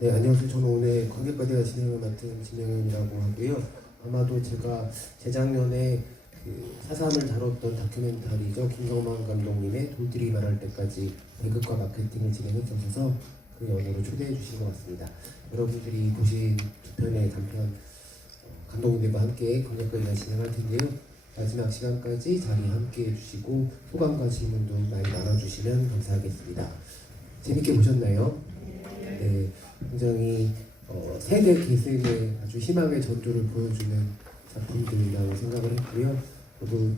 네, 안녕하세요. 저는 오늘 관객과대화 진행을 맡은 진행이라고 하고요. 아마도 제가 재작년에 그 사삼을 다뤘던 다큐멘터리죠. 김성만 감독님의 돌들이 말할 때까지 배급과 마케팅을 진행했어서 그 연으로 초대해 주신 것 같습니다. 여러분들이 보신 두 편의 단편 감독님들과 함께 관객과대화 진행할 텐데요. 마지막 시간까지 자리에 함께 해주시고 소감과 질문도 많이 나눠주시면 감사하겠습니다. 재밌게 보셨나요? 네, 굉장히 세대 계승의 아주 희망의 전조를 보여주는 작품들이라고 생각을 했고요. 저도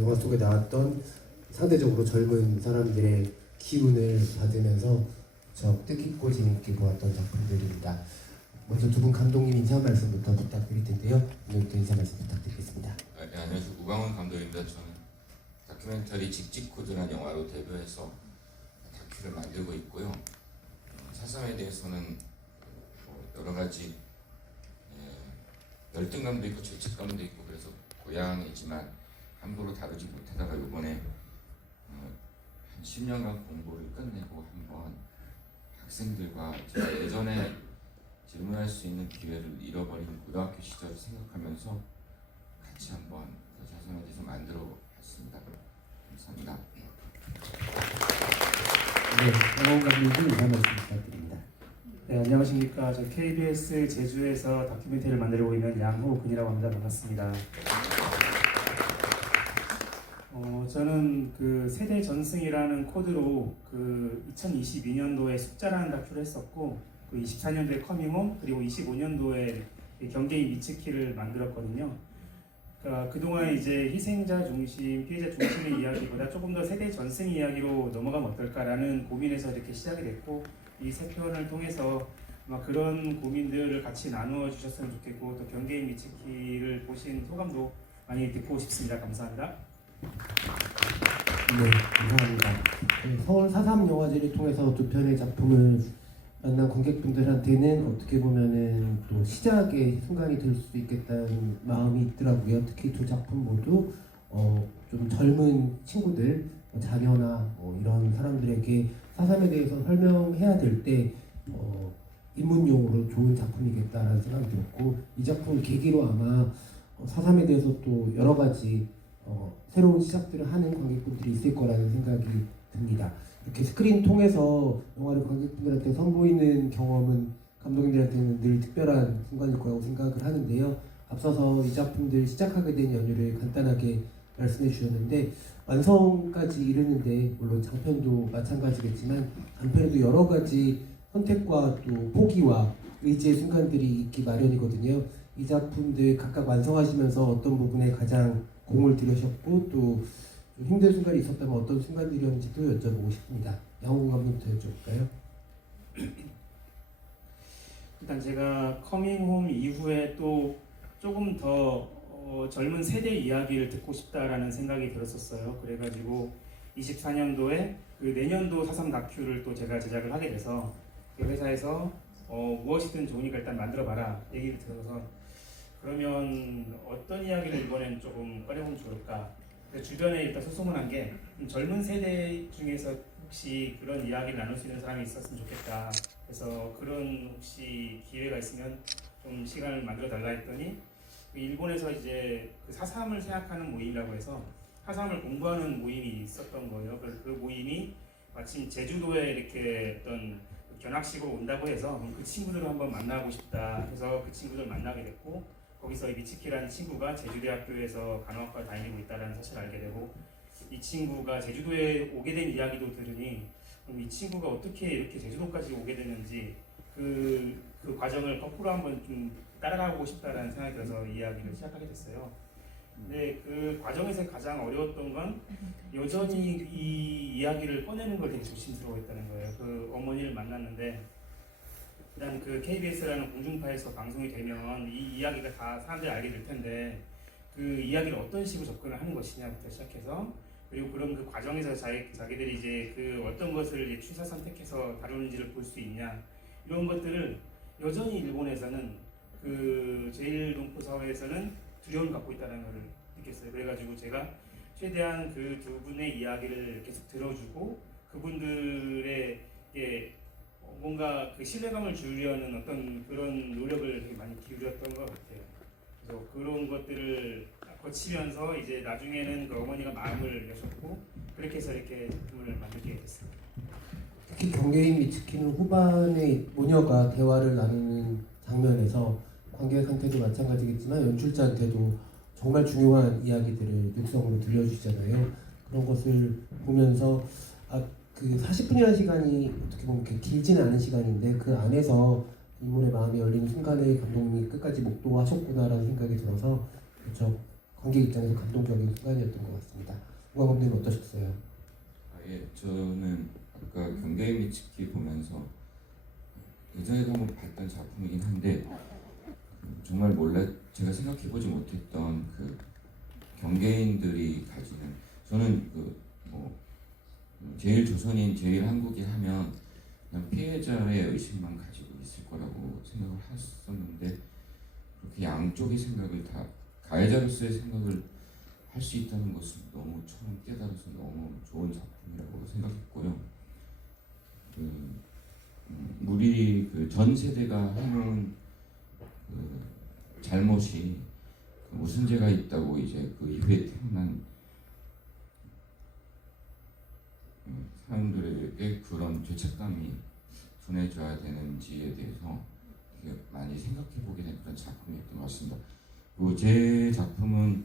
영화 속에 나왔던 상대적으로 젊은 사람들의 기운을 받으면서 뜻깊고 재밌게 보았던 작품들입니다. 먼저 두 분 감독님 인사 말씀부터 부탁드릴 텐데요. 오늘부터 인사 말씀 부탁드리겠습니다. 네, 안녕하세요. 우광훈 감독입니다. 저는 다큐멘터리 직직코드라는 영화로 데뷔해서 다큐를 만들고 있고요. 사삼에 대해서는 여러 가지 열등감도 있고 죄책감도 있고 그래서 고향이지만 함부로 다루지 못하다가 이번에 한 10년간 공부를 끝내고 한번 학생들과 제가 예전에 질문할 수 있는 기회를 잃어버린 고등학교 시절을 생각하면서 같이 한번 사삼에 대해서 만들어 봤습니다. 감사합니다. 네, 영원 감독님 인사 말씀 부탁드립니다. 네, 안녕하십니까. 저 KBS 제주에서 다큐멘터리를 만들고 있는 양호근이라고 합니다. 반갑습니다. 저는 그 세대 전승이라는 코드로 그 2022년도에 숫자라는 다큐를 했었고, 그 24년도에 커밍홈, 그리고 25년도에 경계인 미츠키를 만들었거든요. 그러니까 그동안 이제 희생자 중심, 피해자 중심의 이야기보다 조금 더 세대 전승 이야기로 넘어가면 어떨까라는 고민에서 이렇게 시작이 됐고, 이 세 편을 통해서 아마 그런 고민들을 같이 나누어 주셨으면 좋겠고, 또 경계인 미츠키를 보신 소감도 많이 듣고 싶습니다. 감사합니다. 네, 감사합니다. 네, 서울 사삼 영화제를 통해서 두 편의 작품을 만난 관객분들한테는 어떻게 보면은 또 시작의 순간이 될 수도 있겠다는 마음이 있더라고요. 특히 두 작품 모두 좀 젊은 친구들, 자녀나 이런 사람들에게 사삼에 대해서 설명해야 될 때 입문용으로 좋은 작품이겠다라는 생각이 들었고, 이 작품을 계기로 아마 사삼에 대해서 또 여러 가지 새로운 시작들을 하는 관객분들이 있을 거라는 생각이 듭니다. 이렇게 스크린 통해서 영화를 관객분들한테 선보이는 경험은 감독님들한테는 늘 특별한 순간일 거라고 생각을 하는데요. 앞서서 이 작품들 시작하게 된 연유를 간단하게 말씀해 주셨는데, 완성까지 이르는데 물론 장편도 마찬가지겠지만 단편에도 여러 가지 선택과 또 포기와 의지의 순간들이 있기 마련이거든요. 이 작품들 각각 완성하시면서 어떤 부분에 가장 공을 들이셨고 또 힘든 순간이 있었다면 어떤 순간들이었는지도 여쭤보고 싶습니다. 양홍 감독부터 여쭤볼까요? 일단 제가 커밍홈 이후에 또 조금 더 젊은 세대 이야기를 듣고 싶다라는 생각이 들었었어요. 그래가지고 24년도에 그 내년도 사삼 다큐를 또 제가 제작을 하게 돼서 그 회사에서 무엇이든 좋으니까 일단 만들어봐라 얘기를 들어서, 그러면 어떤 이야기를 이번엔 조금 꺼내보면 좋을까. 주변에 일단 소소문한 게 젊은 세대 중에서 혹시 그런 이야기를 나눌 수 있는 사람이 있었으면 좋겠다. 그래서 그런 혹시 기회가 있으면 좀 시간을 만들어 달라 했더니, 일본에서 이제 그 사삼을 생각하는 모임이라고 해서 사삼을 공부하는 모임이 있었던 거예요. 그 모임이 마침 제주도에 이렇게 어떤 견학식으로 온다고 해서 그 친구들을 한번 만나고 싶다 해서 그 친구들 만나게 됐고, 거기서 미츠키라는 친구가 제주대학교에서 간호학과 다니고 있다는 사실을 알게 되고, 이 친구가 제주도에 오게 된 이야기도 들으니 그럼 이 친구가 어떻게 이렇게 제주도까지 오게 됐는지 그 과정을 거꾸로 한번 좀 따라가고 싶다라는 생각이 들어서 이 이야기를 시작하게 됐어요. 근데 그 과정에서 가장 어려웠던 건 여전히 이 이야기를 꺼내는 걸 되게 조심스러워했다는 거예요. 그 어머니를 만났는데 일단 그 KBS라는 공중파에서 방송이 되면 이 이야기가 다 사람들이 알게 될 텐데 그 이야기를 어떤 식으로 접근을 하는 것이냐부터 시작해서, 그리고 그럼 그 과정에서 자기들이 이제 그 어떤 것을 이제 취사 선택해서 다루는지를 볼 수 있냐, 이런 것들을 여전히 일본에서는 그 제일동포 사회에서는 두려움을 갖고 있다는 것을 느꼈어요. 그래가지고 제가 최대한 그 두 분의 이야기를 계속 들어주고 그분들의 뭔가 뭔가 그 신뢰감을 주려는 어떤 그런 노력을 되게 많이 기울였던 것 같아요. 그래서 그런 것들을 거치면서 이제 나중에는 그 어머니가 마음을 여셨고 그렇게 해서 이렇게 작품을 만들게 됐습니다. 특히 경계인 미츠키는 후반에 모녀가 대화를 나누는 장면에서 관객한테도 마찬가지겠지만 연출자한테도 정말 중요한 이야기들을 육성으로 들려주시잖아요. 그런 것을 보면서 그 40분이라는 시간이 어떻게 보면 그렇게 길지는 않은 시간인데 그 안에서 인물의 마음이 열리는 순간에 감독님이 끝까지 목도하셨구나라는 생각이 들어서 그렇죠. 관객 입장에서 감동적인 순간이었던 것 같습니다. 우가 감독님 어떠셨어요? 예, 저는 아까 경계의 미치키 보면서 예전에도 한번 봤던 작품이긴 한데 정말 제가 생각해보지 못했던 그 경계인들이 가지는 저는 제일 조선인 제일 한국인 하면 그냥 피해자의 의식만 가지고 있을 거라고 생각을 했었는데 그렇게 양쪽의 생각을 다 가해자로서의 생각을 할 수 있다는 것을 너무 처음 깨달아서 너무 좋은 작품이라고 생각했고요. 우리 그 전 세대가 해놓은 그 잘못이 무슨 죄가 있다고 이제 그 이후에 태어난 사람들에게 그런 죄책감이 전해져야 되는지에 대해서 되게 많이 생각해보게 된 그런 작품이었던 것 같습니다. 그리고 제 작품은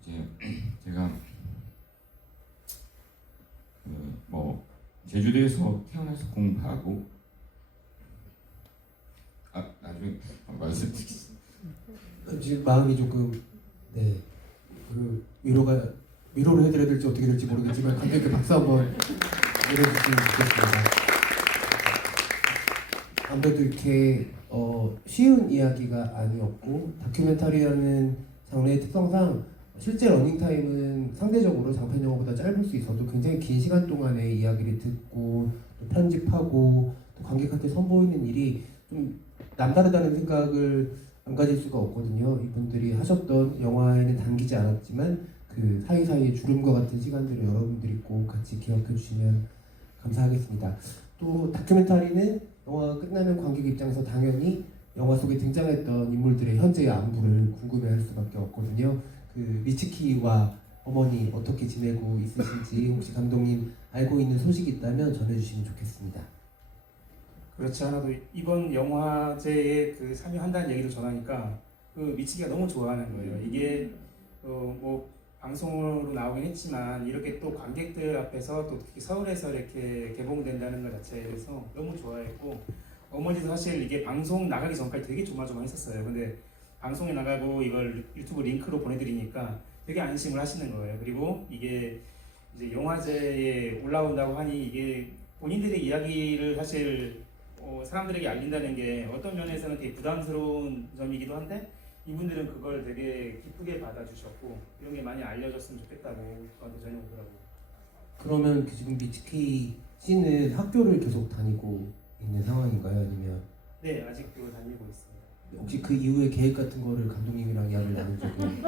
이제 제가 제주도에서 태어나서 공부하고 나중에 말씀드리겠습니다. 지금 마음이 조금 그 위로를 해드려야 될지 어떻게 될지 모르겠지만 감독님께 박수 한번 보내주시면 좋겠습니다. 아무래도 이렇게 쉬운 이야기가 아니었고 다큐멘터리라는 장르의 특성상 실제 러닝타임은 상대적으로 장편 영화보다 짧을 수 있어도 굉장히 긴 시간 동안의 이야기를 듣고 또 편집하고 또 관객한테 선보이는 일이 좀 남다르다는 생각을 안 가질 수가 없거든요. 이분들이 하셨던 영화에는 담기지 않았지만 그 사이사이의 주름과 같은 시간들을 여러분들이 꼭 같이 기억해 주시면 감사하겠습니다. 또 다큐멘터리는 영화가 끝나면 관객 입장에서 당연히 영화 속에 등장했던 인물들의 현재의 안부를 궁금해할 수밖에 없거든요. 그 미츠키와 어머니 어떻게 지내고 있으신지 혹시 감독님 알고 있는 소식이 있다면 전해주시면 좋겠습니다. 그렇지 않아도 이번 영화제에 그 참여한다는 얘기를 전하니까 그 미치기가 너무 좋아하는 거예요. 이게 뭐 방송으로 나오긴 했지만 이렇게 또 관객들 앞에서 또 특히 서울에서 이렇게 개봉된다는 것 자체에서 너무 좋아했고 어머니도 사실 이게 방송 나가기 전까지 되게 조마조마했었어요. 근데 방송에 나가고 이걸 유튜브 링크로 보내드리니까 되게 안심을 하시는 거예요. 그리고 이게 이제 영화제에 올라온다고 하니 이게 본인들의 이야기를 사실 사람들에게 알린다는 게 어떤 면에서는 되게 부담스러운 점이기도 한데 이분들은 그걸 되게 기쁘게 받아주셨고 이런 게 많이 알려졌으면 좋겠다고 저한테 전해 오더라고요. 그러면 지금 미츠키 씨는 학교를 계속 다니고 있는 상황인가요? 아니면 네, 아직도 다니고 있습니다. 혹시 그 이후에 계획 같은 거를 감독님이랑 이야기를 나눈 적이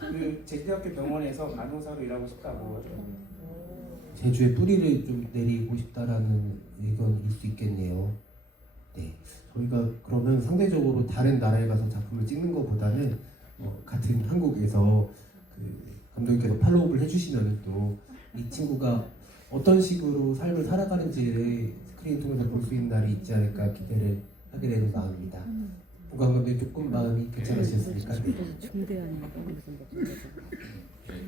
그 제주대학교 병원에서 간호사로 일하고 싶다고 하더라고요. 제주의 뿌리를 좀 내리고 싶다라는 의견일 수 있겠네요. 네, 저희가 그러면 상대적으로 다른 나라에 가서 작품을 찍는 것보다는 같은 한국에서 그 감독님께서 팔로우업을 해주시면 또 이 친구가 어떤 식으로 삶을 살아가는지를 스크린 통해서 볼 수 있는 날이 있지 않을까 기대를 하게 되는 마음입니다. 우가 감독님 조금 마음이 괜찮으셨습니까?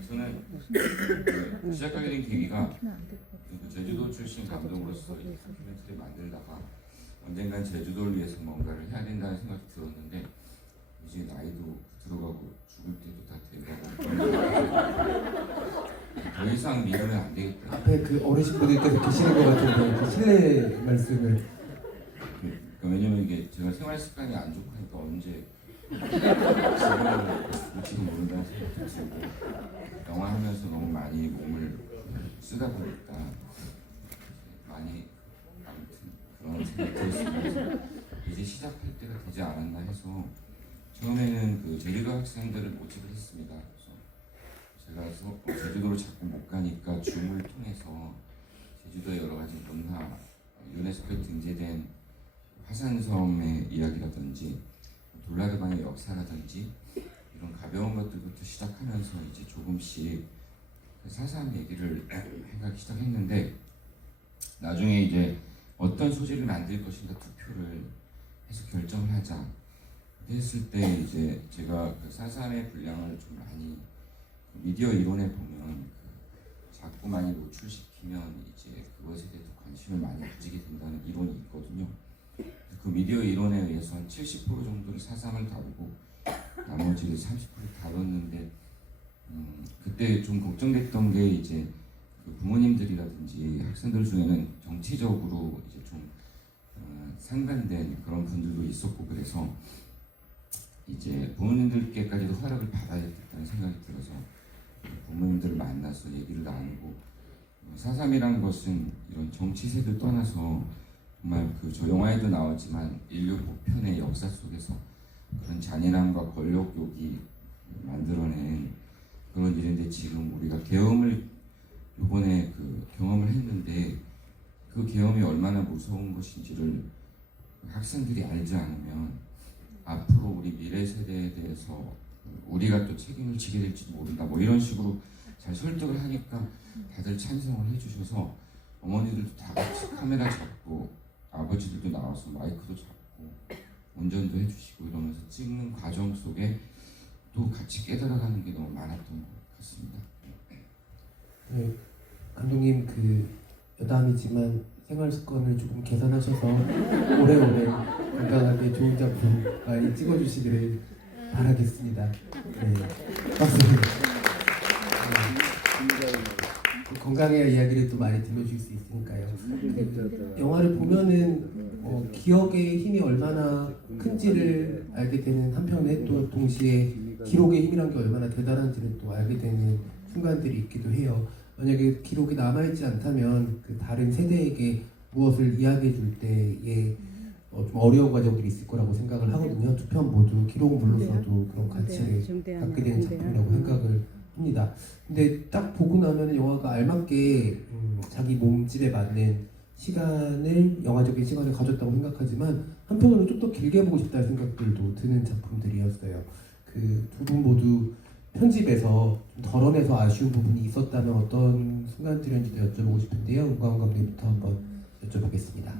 저는 시작하게 된 계기가 제주도 출신 감독으로서 이 다큐멘터리 만들다가 언젠간 제주도를 위해서 뭔가를 해야 된다는 생각이 들었는데 이제 나이도 들어가고 죽을 때도 다 돼가고 더 이상 미루면 안 되겠다. 앞에 그 어르신분들께서 계시는 것 같은데 그 실례 말씀을 왜냐면 이게 제가 생활 습관이 안 좋고 하니까 언제 지금 모른다는 생각도 들고 영화 하면서 너무 많이 몸을 쓰다 보니까 많이 아무튼 그런 생각이 들었습니다. 이제 시작할 때가 되지 않았나 해서 처음에는 그 제주도 학생들을 모집을 했습니다. 그래서 제가 제주도를 자꾸 못 가니까 줌을 통해서 제주도의 여러 가지 문화, 유네스코에 등재된 화산섬의 이야기라든지 돌라르방의 역사라든지 이런 가벼운 것들부터 시작하면서 이제 조금씩 사사한 얘기를 해가기 시작했는데 나중에 이제 어떤 소재를 만들 것인가 투표를 해서 결정을 하자 했을 때 이제 제가 그 사삼의 분량을 좀 많이 미디어 이론에 보면 자꾸 많이 노출시키면 이제 그것에 대해서 관심을 많이 가지게 된다는 이론이 있거든요. 그 미디어 이론에 의해서 한 70% 정도를 사삼을 다루고 나머지를 30% 다뤘는데 그때 좀 걱정됐던 게 이제 그 부모님들이라든지 학생들 중에는 정치적으로 이제 좀 상반된 그런 분들도 있었고 그래서 이제 부모님들께까지도 허락을 받아야겠다는 생각이 들어서 부모님들을 만나서 얘기를 나누고 사삼이라는 것은 이런 정치색을 떠나서 정말 그 저 영화에도 나왔지만 인류 보편의 역사 속에서 그런 잔인함과 권력욕이 만들어낸 그런 일인데 지금 우리가 계엄을 이번에 그 경험을 했는데 그 계엄이 얼마나 무서운 것인지를 학생들이 알지 않으면 앞으로 우리 미래 세대에 대해서 우리가 또 책임을 지게 될지도 모른다 뭐 이런 식으로 잘 설득을 하니까 다들 찬성을 해주셔서 어머니들도 다 같이 카메라 잡고 아버지들도 나와서 마이크도 잡고 운전도 해주시고 이러면서 찍는 과정 속에 또 같이 깨달아가는 게 너무 많았던 것 같습니다. 네, 감독님 그 여담이지만 생활 습관을 조금 개선하셔서 오래오래 건강하게 좋은 작품 많이 찍어주시기를 바라겠습니다. 네, 박수. 건강의 이야기를 또 많이 들려줄 수 있으니까요. 그 영화를 보면은 기억의 힘이 얼마나 큰지를 알게 되는 한편에 또 동시에 기록의 힘이란 게 얼마나 대단한지를 또 알게 되는 순간들이 있기도 해요. 만약에 기록이 남아있지 않다면 그 다른 세대에게 무엇을 이야기해 줄 때에 좀 어려운 과정들이 있을 거라고 생각을 하거든요. 두 편 모두 기록물로서도 그런 가치를 갖게 되는 작품이라고 생각을 합니다. 근데 딱 보고 나면 영화가 알맞게 자기 몸집에 맞는 시간을 영화적인 시간을 가졌다고 생각하지만 한편으로 좀 더 길게 보고 싶다는 생각들도 드는 작품들이었어요. 그 두 분 모두 편집에서 좀 덜어내서 아쉬운 부분이 있었다면 어떤 순간들이었는지도 여쭤보고 싶은데요. 우광 감독님부터 한번 여쭤보겠습니다.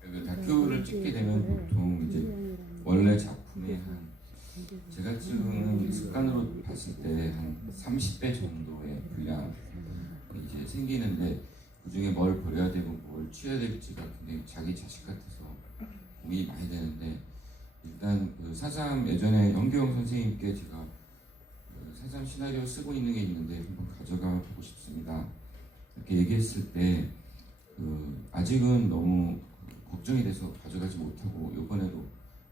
그 다큐를 찍게 되면 보통 이제 원래 작품의 한 제가 지금 습관으로 봤을 때 한 30배 정도의 분량 이제 생기는데 그 중에 뭘 버려야 되고 뭘 취해야 될지가 굉장히 자기 자식 같아서 고민이 많이 되는데 일단 그 사삼 예전에 연경 선생님께 제가 그 사삼 시나리오 쓰고 있는 게 있는데 한번 가져가 보고 싶습니다. 이렇게 얘기했을 때 그 아직은 너무 걱정이 돼서 가져가지 못하고 이번에도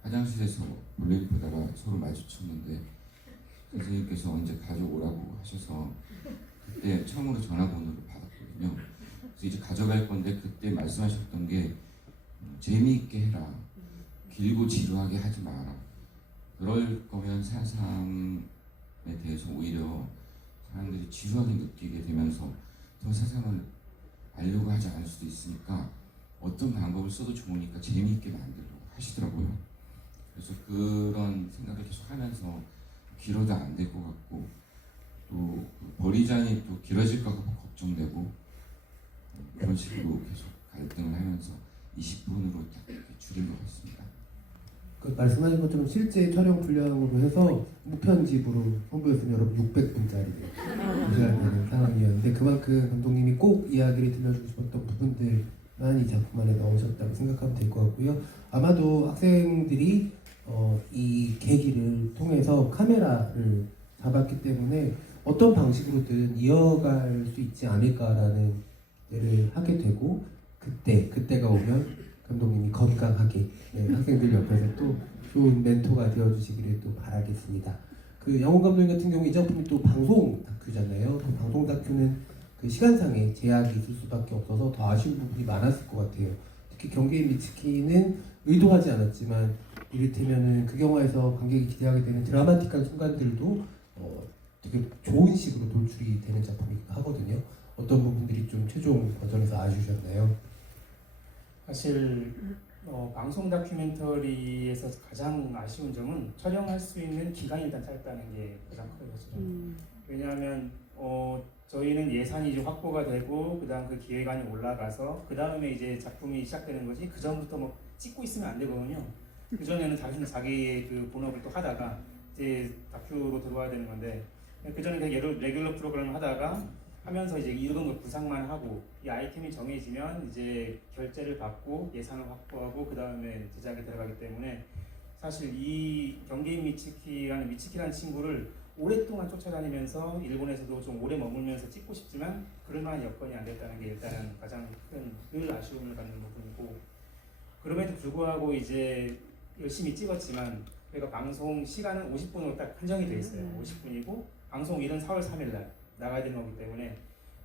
화장실에서 볼일 보다가 서로 마주쳤는데 선생님께서 언제 가져오라고 하셔서 그때 처음으로 전화번호를 받았거든요. 그래서 이제 가져갈 건데 그때 말씀하셨던 게 재미있게 해라. 길고 지루하게 하지 마라. 그럴 거면 사삼에 대해서 오히려 사람들이 지루하게 느끼게 되면서 더 사삼을 알려고 하지 않을 수도 있으니까 어떤 방법을 써도 좋으니까 재미있게 만들려고 하시더라고요. 그래서 그런 생각을 계속 하면서 길어도 안 될 것 같고 또 버리자니 또 길어질까 봐 걱정되고 그런 식으로 계속 갈등을 하면서 20분으로 딱 이렇게 줄인 것 같습니다. 그 말씀하신 것처럼 실제 촬영 분량으로 해서 무편집으로 홍보했으면 여러분 600분짜리를 보셔야 되는 상황이었는데 그만큼 감독님이 꼭 이야기를 들려주고 싶었던 부분들만 이 작품 안에 넣으셨다고 생각하면 될 것 같고요. 아마도 학생들이 이 계기를 통해서 카메라를 잡았기 때문에 어떤 방식으로든 이어갈 수 있지 않을까라는 때를 하게 되고 그때가 오면 감독님이 건강하게 학생들 옆에서 또 좋은 멘토가 되어주시기를 또 바라겠습니다. 그 영훈 감독님 같은 경우 이 작품이 또 방송 다큐잖아요. 그 방송 다큐는 그 시간상의 제약이 있을 수밖에 없어서 더 아쉬운 부분이 많았을 것 같아요. 특히 경계인 미츠키는 의도하지 않았지만 이를테면은 그 영화에서 관객이 기대하게 되는 드라마틱한 순간들도 되게 좋은 식으로 돌출이 되는 작품이기도 하거든요. 어떤 부분들이 좀 최종 버전에서 아쉬우셨나요? 사실 방송 다큐멘터리에서 가장 아쉬운 점은 촬영할 수 있는 기간이 일단 짧다는 게 가장 커요. 사실은. 왜냐하면 저희는 예산이 이제 확보가 되고 그다음 그 기획안이 올라가서 그 다음에 이제 작품이 시작되는 거지 그 전부터 뭐 찍고 있으면 안 되거든요. 그 전에는 다시 자기의 그 본업을 또 하다가 이제 다큐로 들어와야 되는 건데 그 전에 그냥 레귤러 프로그램을 하다가 하면서 이제 이런 걸 구상만 하고 이 아이템이 정해지면 이제 결제를 받고 예산을 확보하고 그 다음에 제작에 들어가기 때문에 사실 이 경계인 미치키라는 친구를 오랫동안 쫓아다니면서 일본에서도 좀 오래 머물면서 찍고 싶지만 그럴 만한 여건이 안 됐다는 게 일단 가장 큰 늘 아쉬움을 갖는 부분이고 그럼에도 불구하고 이제 열심히 찍었지만 저희가 방송 시간은 50분으로 딱 한정이 돼 있어요. 50분이고 방송일은 4월 3일 날 나가야 되는 거기 때문에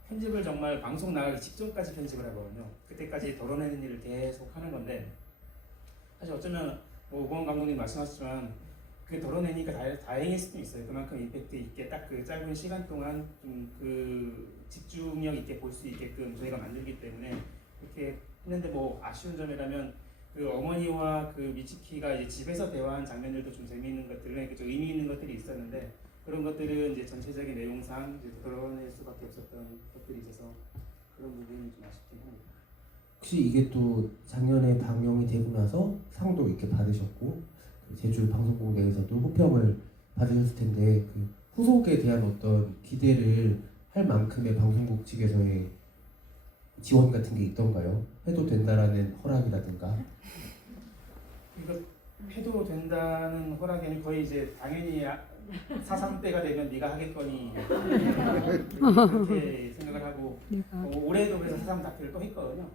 편집을 정말 방송 나가기 직전까지 편집을 하거든요. 그때까지 덜어내는 일을 계속 하는 건데 사실 어쩌면 뭐 우건 감독님 말씀하셨지만 그 덜어내니까 다행일 수도 있어요. 그만큼 임팩트 있게 딱 그 짧은 시간 동안 좀 그 집중력 있게 볼 수 있게끔 저희가 만들기 때문에 이렇게 했는데 뭐 아쉬운 점이라면 그 어머니와 그 미치키가 이제 집에서 대화한 장면들도 좀 재미있는 것들은 좀 의미 있는 것들이 있었는데 그런 것들은 이제 전체적인 내용상 이제 덜어낼 수밖에 없었던 것들이 있어서 그런 부분이 좀 아쉽긴 합니다. 혹시 이게 또 작년에 방영이 되고 나서 상도 이렇게 받으셨고 그 제주 방송국에서도 호평을 받으셨을 텐데 그 후속에 대한 어떤 기대를 할 만큼의 방송국 측에서의 지원 같은 게 있던가요? 해도 된다라는 허락이라든가. 이거 해도 된다는 허락에는 거의 이제 당연히 4.3 때가 되면 네가 하겠거니 그렇게 생각을 하고 올해도 그래서 4.3 다큐를 또 했거든요.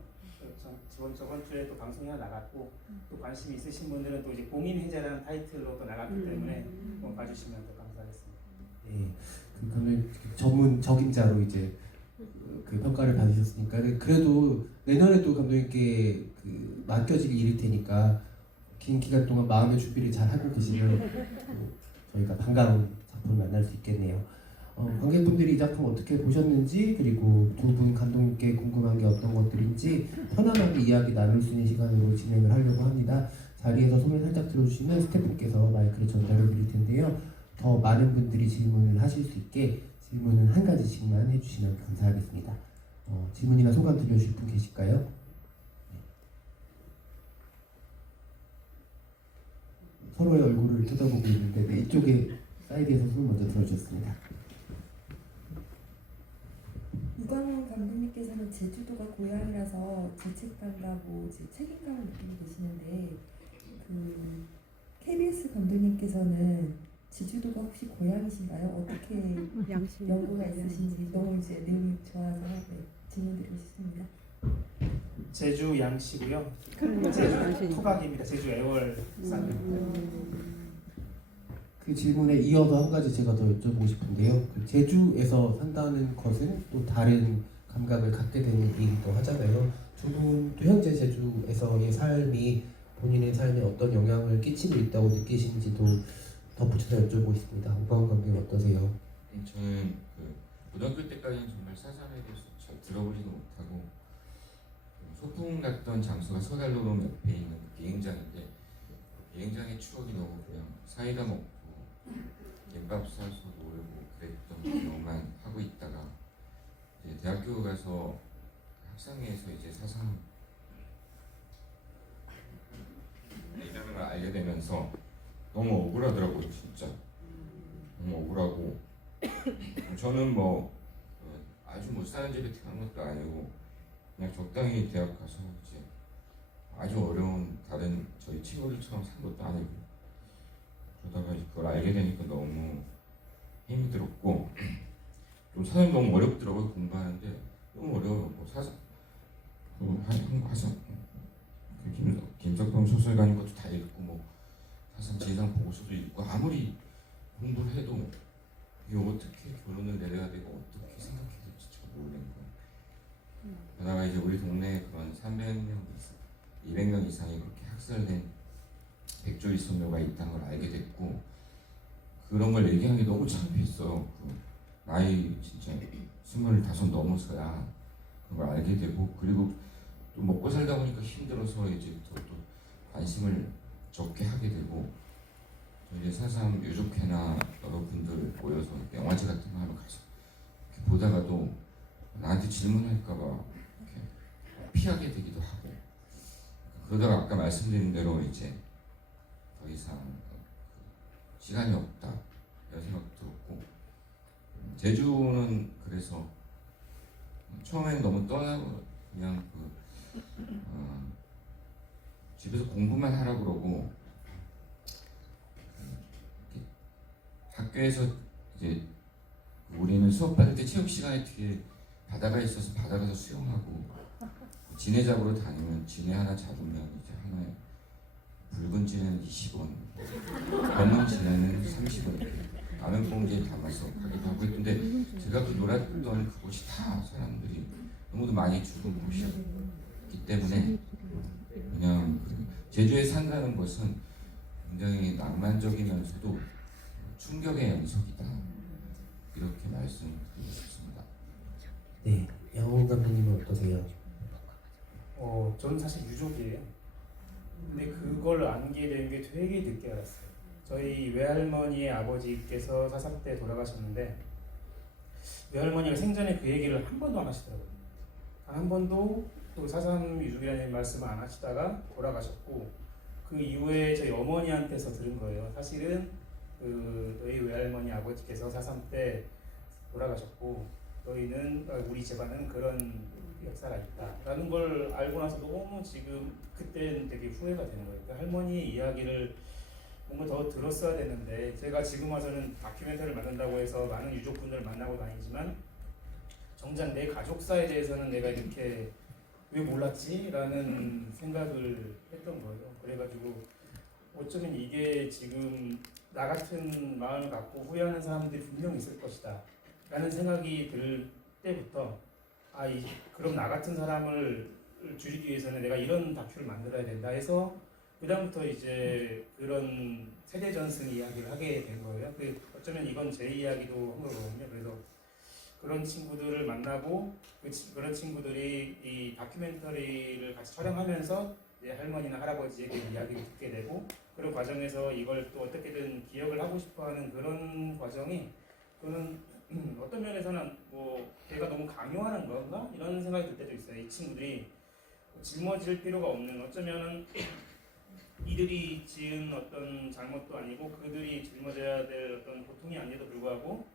저번 주에 또 방송이 하나 나갔고 또 관심 있으신 분들은 또 이제 공인 해제라는 타이틀로 또 나갔기 때문에 한번 봐주시면 더 감사하겠습니다. 네, 그 감독님 전문 적임자로 이제 그 평가를 받으셨으니까 그래도 내년에도 감독님께 그 맡겨질 일일 테니까 긴 기간 동안 마음의 준비를 잘 하고 계시면 저희가 반가운 작품을 만날 수 있겠네요. 관객분들이 이 작품 어떻게 보셨는지 그리고 두 분 감독님께 궁금한 게 어떤 것들인지 편안하게 이야기 나눌 수 있는 시간으로 진행을 하려고 합니다. 자리에서 손을 살짝 들어주시면 스태프께서 마이크를 전달해 드릴 텐데요. 더 많은 분들이 질문을 하실 수 있게 질문은 한 가지씩만 해주시면 감사하겠습니다. 질문이나 소감 들려주실 분 계실까요? 네. 서로의 얼굴을 쳐다보고 있는데 네, 이쪽에 사이드에서 손을 먼저 들어주셨습니다. 우광훈 감독님께서는 제주도가 고향이라서 죄책감하고 책임감을 느끼고 계시는데 그 KBS 감독님께서는 제주도가 혹시 고향이신가요? 어떻게 연구가 있으신지 너무 이제 내용이 좋아서 질문드리고 싶습니다. 제주 양씨고요. 제주 토박입니다. 제주 애월산입니다. 그 질문에 이어서 한 가지 제가 더 여쭤보고 싶은데요. 그 제주에서 산다는 것은 또 다른 감각을 갖게 되는 일이기도 하잖아요. 두 분도 현재 제주에서의 삶이 본인의 삶에 어떤 영향을 끼치고 있다고 느끼시는지도 덧붙여서 여쭤보고 싶습니다. 우광훈 감독님 어떠세요? 저는 그 고등학교 때까지는 정말 사삼에 대해서 잘 들어보지도 못하고 소풍 갔던 장소가 서달로로 옆에 있는 비행장인데 비행장의 추억이 너무 그냥 사이다 먹고 김밥 싸서 놀고 그랬던 경험만 하고 있다가 이제 대학교 가서 학생회에서 이제 사삼 이라는 걸 알게 되면서 너무 억울하더라고요. 진짜 너무 억울하고 저는 뭐 아주 못 사는 집에 태어난 것도 아니고 그냥 적당히 대학 가서 이제 아주 어려운 다른 저희 친구들처럼 산 것도 아니고 그러다가 그걸 알게 되니까 너무 힘이 들었고 좀 사람이 너무 어렵더라고요. 공부하는데 너무 어려워요. 뭐 사상 김석범 소설가님 것도 다 읽고 뭐 사상 지상 보고서도 읽고 아무리 공부를 해도 이게 어떻게 결론을 내려야 되고 어떻게 생각해야 될지 잘 모르는 거예요. 그러다가 이제 우리 동네에 그런 300명, 200명 이상이 그렇게 학살된 백조리 소녀가 있다는 걸 알게 됐고 그런 걸 얘기하는 게 너무 창피했어요. 나이 진짜 25 넘어서야 그걸 알게 되고 그리고 또 먹고 살다 보니까 힘들어서 이제 또 관심을 적게 하게 되고 이제 사삼 유족회나 여러분들 모여서 영화제 같은 거 하러 가서 이렇게 보다가도 나한테 질문할까봐 이렇게 피하게 되기도 하고 그러다가 아까 말씀드린 대로 이제 더 이상 시간이 없다 이런 생각도 들었고 제주는 그래서 처음에는 너무 그냥 집에서 공부만 하라고 그러고 학교에서 이제 우리는 수업 받을 때 체육 시간에 뒤에 바다가 있어서 바다 가서 수영하고 지네 잡으러 다니면 지네 하나 잡으면 이제 하나에 붉은 지네는 20원, 검은 지네는 30원 이렇게 라면 봉지에 담아서 가기도 하고 했는데 제가 그 놀았던 그곳이 다 사람들이 너무도 많이 죽은 곳이었기 때문에 그냥 제주에 산다는 것은 굉장히 낭만적이면서도 충격의 연속이다 이렇게 말씀드리고 싶습니다. 네, 양홍 감독님은 어떠세요? 저는 사실 유족이에요. 근데 그걸 알게 된 게 되게 늦게 알았어요. 저희 외할머니의 아버지께서 4.3 때 돌아가셨는데 외할머니가 생전에 그 얘기를 한 번도 안 하시더라고요. 한 번도 또 4.3 유족이라는 말씀을 안 하시다가 돌아가셨고 그 이후에 저희 어머니한테서 들은 거예요. 사실은 너희 외할머니 아버지께서 4.3 때 돌아가셨고 너희는 우리 집안은 그런 역사가 있다라는 걸 알고 나서 너무 지금 그때는 되게 후회가 되는 거예요. 그 할머니의 이야기를 뭔가 더 들었어야 되는데 제가 지금 와서는 다큐멘터리를 만든다고 해서 많은 유족분들을 만나고 다니지만 정작 내 가족사에 대해서는 내가 이렇게 왜 몰랐지? 라는 생각을 했던 거예요. 그래가지고 어쩌면 이게 지금 나 같은 마음을 갖고 후회하는 사람들이 분명 있을 것이다 라는 생각이 들 때부터 그럼 나 같은 사람을 줄이기 위해서는 내가 이런 다큐를 만들어야 된다 해서 그다음부터 이제 그런 세대 전승 이야기를 하게 된 거예요. 어쩌면 이건 제 이야기도 한 거거든요. 그래서 그런 친구들을 만나고 그런 친구들이 이 다큐멘터리를 같이 촬영하면서 이제 할머니나 할아버지에 대한 이야기를 듣게 되고 그런 과정에서 이걸 또 어떻게든 기억을 하고 싶어하는 그런 과정이 저는 어떤 면에서는 뭐 내가 너무 강요하는 건가 이런 생각이 들 때도 있어요. 이 친구들이 짊어질 필요가 없는 어쩌면은 이들이 지은 어떤 잘못도 아니고 그들이 짊어져야 될 어떤 고통이 아닌데도 불구하고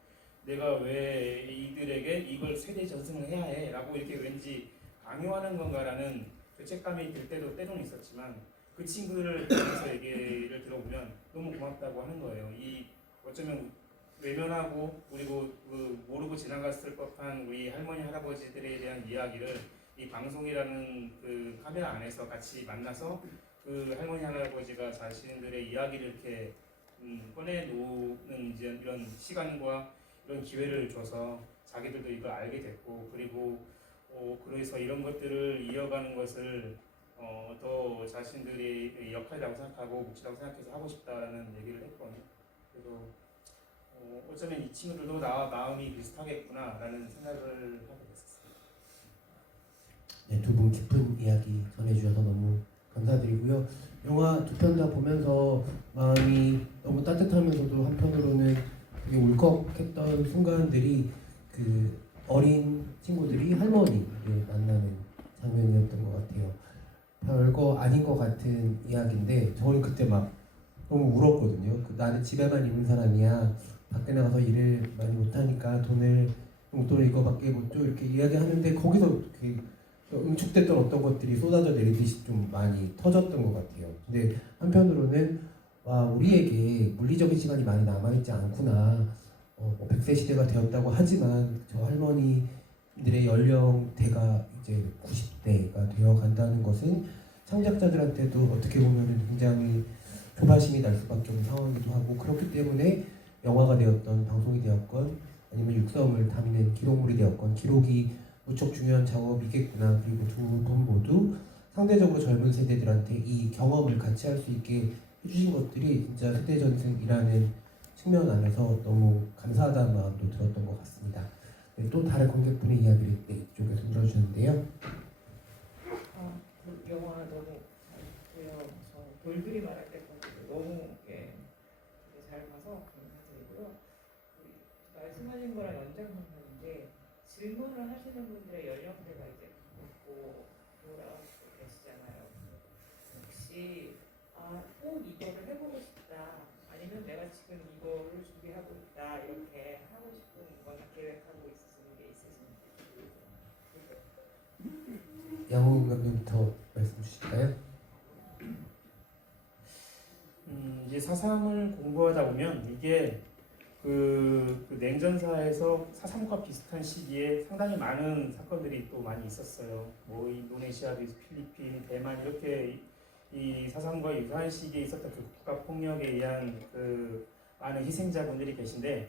내가 왜 이들에게 이걸 세대 전승을 해야 해 라고 이렇게 왠지 강요하는 건가라는 죄책감이 들 때도 때로는 있었지만 그 친구들을 통해서 얘기를 들어보면 너무 고맙다고 하는 거예요. 이 어쩌면 외면하고 그리고 모르고 지나갔을 법한 우리 할머니 할아버지들에 대한 이야기를 이 방송이라는 그 카메라 안에서 같이 만나서 그 할머니 할아버지가 자신들의 이야기를 이렇게 꺼내놓는 이제 이런 시간과 이런 기회를 줘서 자기들도 이걸 알게 됐고 그리고 그래서 이런 것들을 이어가는 것을 더 자신들의 역할이라고 생각하고 몫이라고 생각해서 하고 싶다라는 얘기를 했거든요. 그래서 어쩌면 이 친구들도 나와 마음이 비슷하겠구나라는 생각을 하게 됐었어요. 네, 두 분 깊은 이야기 전해주셔서 너무 감사드리고요. 영화 두 편 다 보면서 마음이 너무 따뜻하면서도 한편으로는 되게 울컥했던 순간들이 그 어린 친구들이 할머니를 만나는 장면이었던 것 같아요. 별거 아닌 것 같은 이야기인데 저는 그때 막 너무 울었거든요. 나는 집에만 있는 사람이야. 밖에 나가서 일을 많이 못하니까 용돈을 이거밖에 못 줘 이렇게 이야기하는데 거기서 응축됐던 어떤 것들이 쏟아져 내리듯이 좀 많이 터졌던 것 같아요. 근데 한편으로는 우리에게 물리적인 시간이 많이 남아있지 않구나. 100세 시대가 되었다고 하지만 저 할머니들의 연령대가 이제 90대가 되어 간다는 것은 창작자들한테도 어떻게 보면 굉장히 조바심이 날 수밖에 없는 상황이기도 하고 그렇기 때문에 영화가 되었건 방송이 되었건 아니면 육성을 담는 기록물이 되었건 기록이 무척 중요한 작업이겠구나. 그리고 두 분 모두 상대적으로 젊은 세대들한테 이 경험을 같이 할 수 있게 해주신 것들이 진짜 세대전승이라는 측면 안에서 너무 감사하다는 마음도 들었던 것 같습니다. 네, 또 다른 관객분의 이야기를 이쪽에서 들어주셨는데요. 영화 너무 잘 봤고요. 저 돌들이 말할 때까지도 너무 되게 잘 봐서 감사드리고요. 말씀하신 거랑 연장선상인데 질문을 하시는 분들의 연령대가 이제 높고 돌아오고 계시잖아요. 혹시 꼭 이거를 해보고 싶다, 아니면 내가 지금 이거를 준비하고 있다, 이렇게 하고 싶은 거나 계획하고 있으신 게 있으신지. 양호 감독님부터 말씀 주실까요? 이제 4.3을 공부하다 보면 이게 그 냉전사에서 4.3과 비슷한 시기에 상당히 많은 사건들이 또 많이 있었어요. 뭐 인도네시아도 필리핀, 대만 이렇게 이 4.3과 유사한 시기에 있었던 그 국가 폭력에 의한 그 많은 희생자분들이 계신데,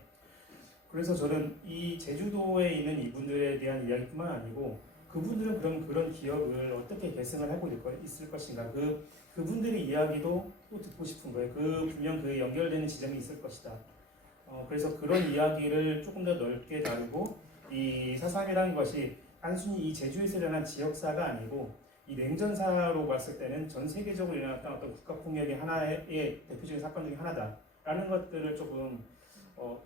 그래서 저는 이 제주도에 있는 이분들에 대한 이야기뿐만 아니고 그분들은 그럼 그런 기억을 어떻게 계승을 하고 있을 것인가, 그분들의 이야기도 또 듣고 싶은 거예요. 분명 그 연결되는 지점이 있을 것이다. 그래서 그런 이야기를 조금 더 넓게 다루고, 이 4.3이라는 것이 단순히 이 제주에서 일어난 지역사가 아니고 이 냉전사로 봤을 때는 전 세계적으로 일어났던 어떤 국가폭력의 하나의 대표적인 사건 중에 하나다라는 것들을 조금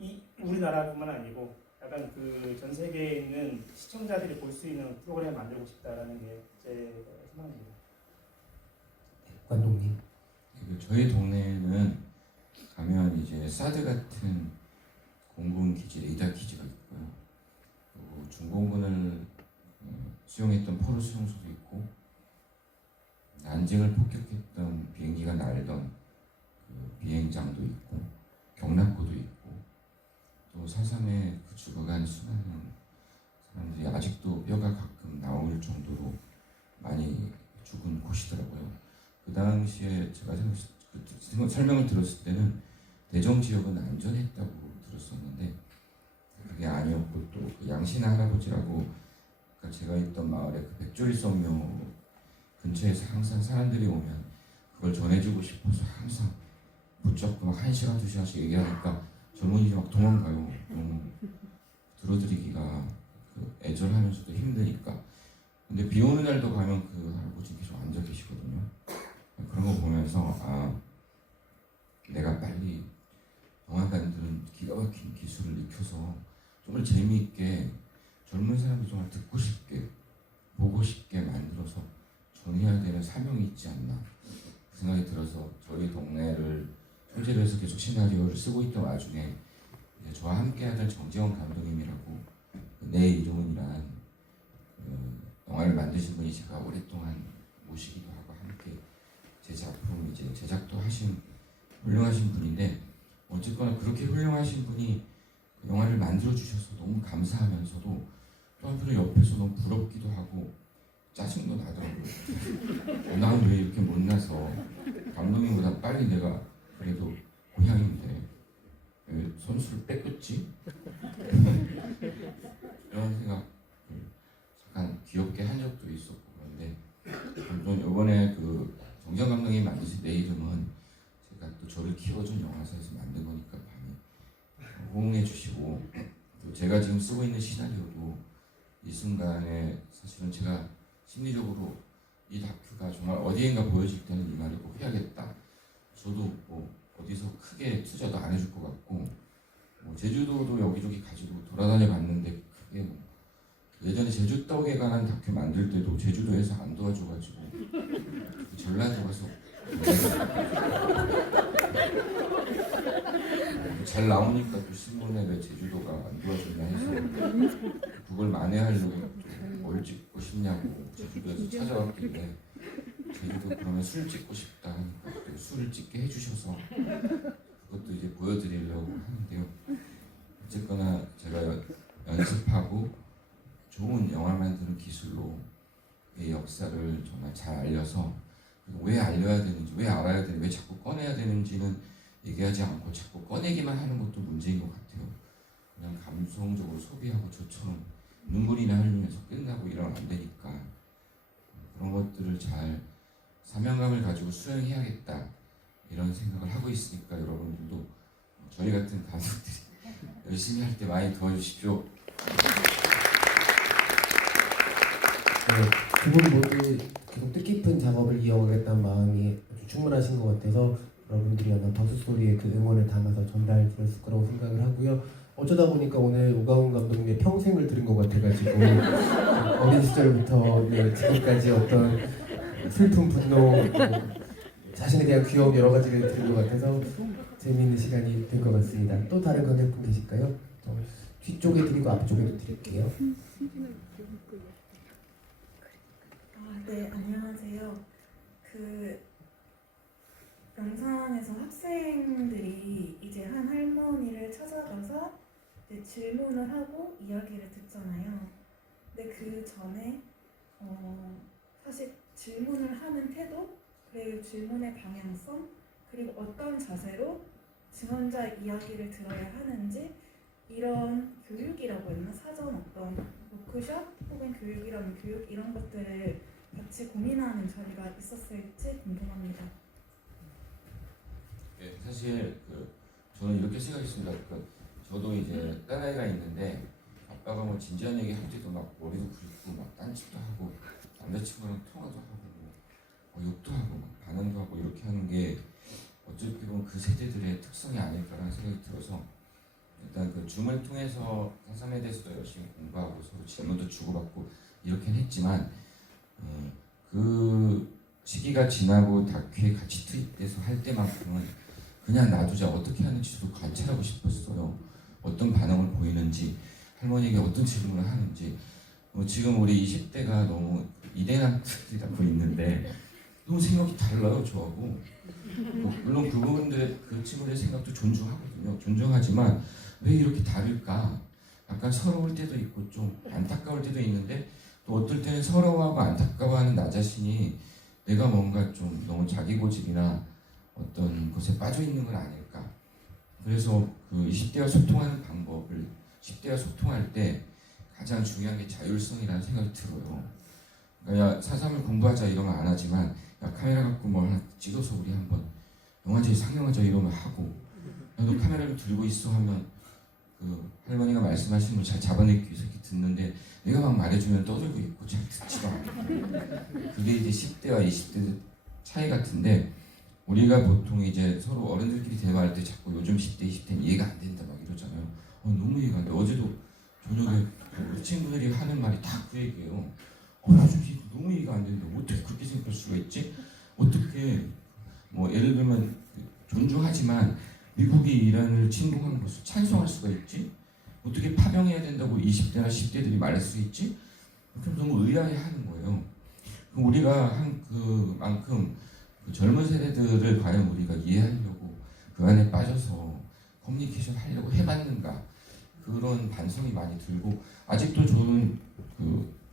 이 우리나라뿐만 아니고 약간 그 전 세계에 있는 시청자들이 볼 수 있는 프로그램을 만들고 싶다라는 게 제 생각입니다. 관동님. 저희 동네에는 가면 이제 사드 같은 공군 기지, 레이더 기지가 있고요. 그리고 중공군을 수용했던 포로 수용소도 있고, 난징을 폭격했던 비행기가 날던 그 비행장도 있고, 경납고도 있고, 또 4.3에 그 죽어간 수많은 사람들이 아직도 뼈가 가끔 나올 정도로 많이 죽은 곳이더라고요. 그 당시에 제가 설명을 들었을 때는 대정 지역은 안전했다고 들었었는데 그게 아니었고, 또 그 양신 할아버지라고 제가 있던 마을에 그 백조일성묘 근처에서 항상 사람들이 오면 그걸 전해주고 싶어서 항상 붙잡고 막 1시간, 2시간씩 얘기하니까 젊은이들이 막 도망가요. 너무 들어드리기가 애절하면서도 힘드니까. 근데 비 오는 날도 가면 그 할아버지 계속 앉아 계시거든요. 그런 거 보면서 내가 빨리 영화관들은 기가 막힌 기술을 익혀서 정말 재미있게 젊은 사람들 정말 듣고 싶게 보고 싶게 만들어서 전해야 되는 사명이 있지 않나 그 생각이 들어서 저희 동네를 소재로 해서 계속 시나리오를 쓰고 있던 와중에 이제 저와 함께 하던 정재원 감독님이라고 내 이름은이란 영화를 만드신 분이 제가 오랫동안 모시기도 하고 함께 제 작품 이제 제작도 하신 훌륭하신 분인데, 어쨌거나 그렇게 훌륭하신 분이 그 영화를 만들어 주셔서 너무 감사하면서도 또 한편으로 옆에서 너무 부럽기도 하고 짜증도 나더라고요. 난 왜 이렇게 못나서 감독님보다 빨리 내가 그래도 고향인데 왜 선수를 뺏겼지? 이런 생각 잠깐 귀엽게 한 적도 있었고, 그런데 아무튼 이번에 그 정재원 감독님이 만드신 내 이름은 제가 또 저를 키워준 영화사에서 만든 거니까 많이 호응해 주시고, 또 제가 지금 쓰고 있는 시나리오도 이 순간에 사실은 제가 심리적으로 이 다큐가 정말 어디엔가 보여질 때는 이 말을 꼭 해야겠다. 저도 뭐 어디서 크게 투자도 안 해줄 것 같고, 뭐 제주도도 여기저기 가지고 돌아다녀 봤는데 크게 뭐 예전에 제주 떡에 관한 다큐 만들 때도 제주도에서 안 도와줘가지고 전라도 가서 잘 나오니까 또 신문에 왜 제주도가 안 도와줬나 해서 그걸 만회하려고 뭘 찍고 싶냐고 제주도에서 찾아왔길래 제주도 그러면 술 찍고 싶다 하니까 또 술을 찍게 해주셔서 그것도 이제 보여드리려고 하는데요. 어쨌거나 제가 연습하고 좋은 영화 만드는 기술로 이 역사를 정말 잘 알려서 왜 알려야 되는지, 왜 알아야 되는지, 왜 자꾸 꺼내야 되는지는 얘기하지 않고 자꾸 꺼내기만 하는 것도 문제인 것 같아요. 그냥 감성적으로 소비하고 저처럼 눈물이나 흘리면서 끝나고 이러면 안 되니까 그런 것들을 잘 사명감을 가지고 수행해야겠다 이런 생각을 하고 있으니까 여러분들도 저희 같은 가수들이 열심히 할 때 많이 도와주십시오. 두 분 모두 계속 뜻깊은 작업을 이어가겠다는 마음이 아주 충분하신 것 같아서 여러분들이 아마 박수 소리에 그 응원을 담아서 전달드렸을 거라고 생각을 하고요. 어쩌다 보니까 오늘 오가훈 감독님의 평생을 들은 것 같아가지고 어린 시절부터 지금까지 어떤 슬픔, 분노, 자신에 대한 귀여움 여러 가지를 들은 것 같아서 재미있는 시간이 된 것 같습니다. 또 다른 관객분 계실까요? 뒤쪽에 드리고 앞쪽에도 드릴게요. 네, 안녕하세요. 그 영상에서 학생들이 이제 한 할머니를 찾아가서 이제 질문을 하고 이야기를 듣잖아요. 근데 그 전에 사실 질문을 하는 태도, 그리고 질문의 방향성, 그리고 어떤 자세로 증언자 이야기를 들어야 하는지 이런 교육이라고 했나? 사전 어떤 워크숍 혹은 교육이라면 교육 이런 것들을 같이 고민하는 자리가 있었을지 궁금합니다. 예, 사실 저는 이렇게 생각했습니다. 저도 이제 딸아이가 있는데 아빠가 뭐 진지한 얘기 할 때도 막 머리도 긁고 막 딴짓도 하고 남자친구랑 통화도 하고 뭐 욕도 하고 막 반항도 하고 이렇게 하는 게 어떻게 보면 그 세대들의 특성이 아닐까라는 생각이 들어서 일단 그 줌을 통해서 4.3에 대해서도 열심히 공부하고 서로 질문도 주고받고 이렇게는 했지만 그 시기가 지나고 다큐에 같이 투입돼서 할 때만큼은 그냥 놔두자 어떻게 하는지도 관찰하고 싶었어요. 어떤 반응을 보이는지 할머니에게 어떤 질문을 하는지 지금 우리 20대가 너무 이대남들이라고 있는데 너무 생각이 달라요 저하고. 물론 그분들의 그 친구들의 생각도 존중하거든요. 존중하지만 왜 이렇게 다를까? 약간 서러울 때도 있고 좀 안타까울 때도 있는데 또 어떨 때는 서러워하고 안타까워하는 나 자신이 내가 뭔가 좀 너무 자기 고집이나 어떤 것에 빠져 있는 건 아닐까. 그래서 그 20대와 소통하는 방법을 10대와 소통할 때 가장 중요한 게 자율성이라는 생각이 들어요. 그러니까 야 4.3을 공부하자 이러면 안 하지만 야 카메라 갖고 뭘 하나 찍어서 우리 한번 영화제에 상영하자 이러면 하고 야 너 카메라를 들고 있어 하면 그 할머니가 말씀하시는 걸 잘 잡아내기 위해서 이렇게 듣는데 내가 막 말해주면 떠들고 있고 잘 듣지도 않고 그게 이제 10대와 20대 차이 같은데 우리가 보통 이제 서로 어른들끼리 대화할 때 자꾸 요즘 10대, 20대는 이해가 안 된다 막 이러잖아요. 너무 이해가 안 돼. 어제도 저녁에 우리 친구들이 하는 말이 다 그 얘기예요. 요즘 너무 이해가 안 되는데 어떻게 그렇게 생각할 수가 있지? 어떻게 뭐 예를 들면 존중하지만 미국이 이란을 침공한 것을 찬성할 수가 있지? 어떻게 파병해야 된다고 20대나 10대들이 말할 수 있지? 그럼 너무 의아해하는 거예요. 그럼 우리가 한 그만큼 그 젊은 세대들을 과연 우리가 이해하려고 그 안에 빠져서 커뮤니케이션 하려고 해봤는가 그런 반성이 많이 들고 아직도 저는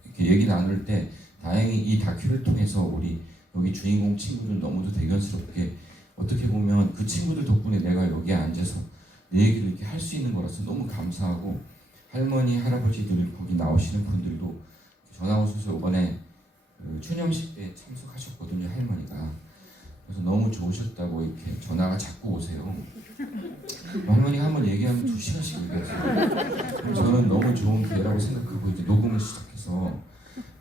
이렇게 얘기 나눌 때 다행히 이 다큐를 통해서 우리 여기 주인공 친구들 너무도 대견스럽게 어떻게 보면 그 친구들 덕분에 내가 여기에 앉아서 내 얘기를 이렇게 할 수 있는 거라서 너무 감사하고 할머니 할아버지들 거기 나오시는 분들도 전화 오셔서 이번에 그 추념식 때 참석하셨거든요 할머니가. 그래서 너무 좋으셨다고 이렇게 전화가 자꾸 오세요. 할머니가 한번 얘기하면 2시간씩 얘기하세요. 저는 너무 좋은 기회라고 생각하고 이제 녹음을 시작해서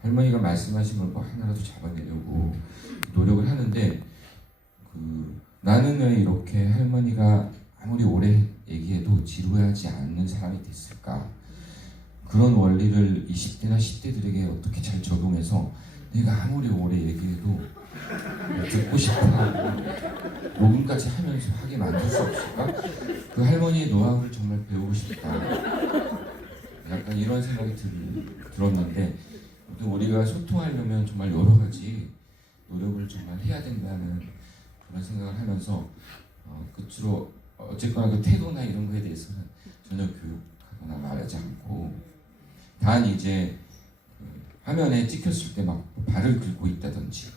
할머니가 말씀하신 걸 뭐 하나라도 잡아내려고 노력을 하는데 나는 왜 이렇게 할머니가 아무리 오래 얘기해도 지루하지 않는 사람이 됐을까? 그런 원리를 20대나 10대들에게 어떻게 잘 적용해서 내가 아무리 오래 얘기해도 듣고 싶어하고 녹음까지 하면서 하게 만들 수 없을까? 그 할머니의 노하우를 정말 배우고 싶다. 약간 이런 생각이 들었는데 우리가 소통하려면 정말 여러 가지 노력을 정말 해야 된다는 그런 생각을 하면서 끝으로 어쨌거나 그 태도나 이런 거에 대해서는 전혀 교육하거나 말하지 않고 단 이제 화면에 찍혔을 때 막 발을 긁고 있다든지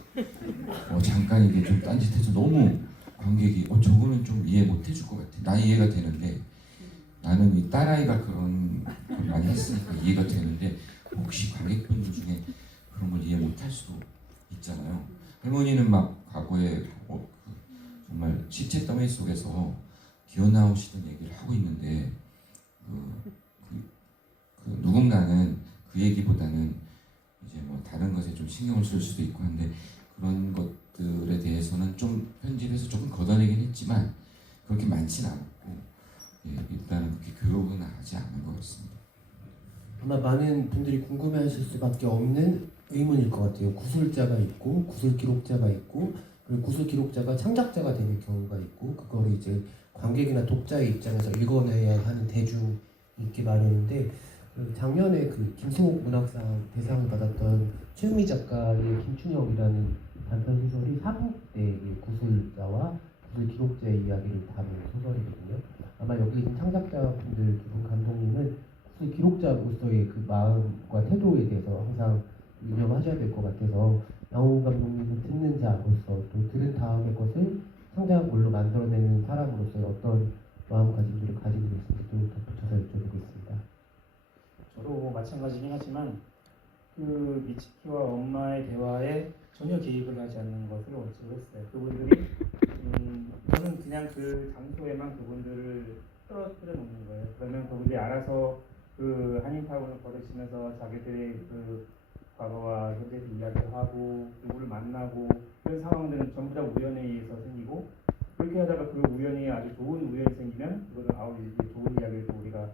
잠깐 이게 좀 딴짓해서 너무 관객이 저거는 좀 이해 못 해줄 것 같아. 난 이해가 되는데 나는 이 딸아이가 그런 걸 많이 했으니까 이해가 되는데 혹시 관객분들 중에 그런 걸 이해 못 할 수도 있잖아요. 할머니는 막 과거에 정말 시체 더미 속에서 기어 나오시던 얘기를 하고 있는데 누군가는 그 얘기보다는 이제 뭐 다른 것에 좀 신경을 쓸 수도 있고 한데 그런 것들에 대해서는 좀 편집해서 조금 걷어내긴 했지만 그렇게 많지는 않았고 일단은 그렇게 교육은 하지 않은 것 같습니다. 아마 많은 분들이 궁금해하실 수밖에 없는 의문일 것 같아요. 구술자가 있고 구술 기록자가 있고 그리고 구술 기록자가 창작자가 되는 경우가 있고 그거를 이제 관객이나 독자의 입장에서 읽어내야 하는 대중이 있기 마련인데 작년에 그 김승옥 문학상 대상을 받았던 최은미 작가의 김춘혁이라는 단편 소설이 사북대의 구술자와 구술 기록자의 이야기를 다룬 소설이거든요. 아마 여기 있는 창작자분들 두 분 감독님은 구술 기록자로서의 그 마음과 태도에 대해서 항상 유념하셔야 될 것 같아서 양호 감독님은 듣는 자로서 또 들은 다음의 것을 창작물로 만들어내는 사람으로서의 어떤 마음가짐들을 가지고 계신지 또 덧붙여서 여쭤보겠습니다. 저도 마찬가지긴 하지만 그 미치키와 엄마의 대화에 전혀 개입을 하지 않는 것을 원칙으로 했어요. 그분들이 저는 그냥 그 장소에만 그분들을 끌어 놓는 거예요. 그러면 그분들이 알아서 그 한인타운을 걸으시면서 자기들의 그 과거와 현재를 이야기하고 누구를 만나고 그런 상황들은 전부 다 우연에 의해서 생기고 그렇게 하다가 그 우연이 아주 좋은 우연이 생기면 그것은 이게 좋은 이야기를 또 우리가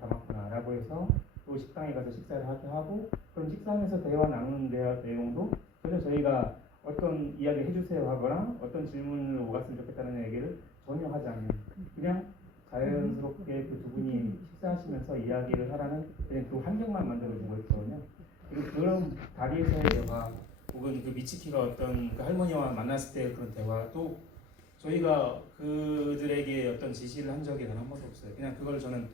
담았구나라고 해서 또 식당에 가서 식사를 하고 그럼 식당에서 대화 나누는 내용도 전혀 저희가 어떤 이야기를 해주세요 하거나 어떤 질문을 오갔으면 좋겠다는 얘기를 전혀 하지 않는 그냥 자연스럽게 그 두 분이 식사하시면서 이야기를 하라는 그냥 그 환경만 만들어준 거였거든요. 그리고 그런 다리에서의 대화 혹은 그 미치키가 어떤 그 할머니와 만났을 때 그런 대화 또 저희가 그들에게 어떤 지시를 한 적이 단 한 번도 없어요. 그냥 그걸 저는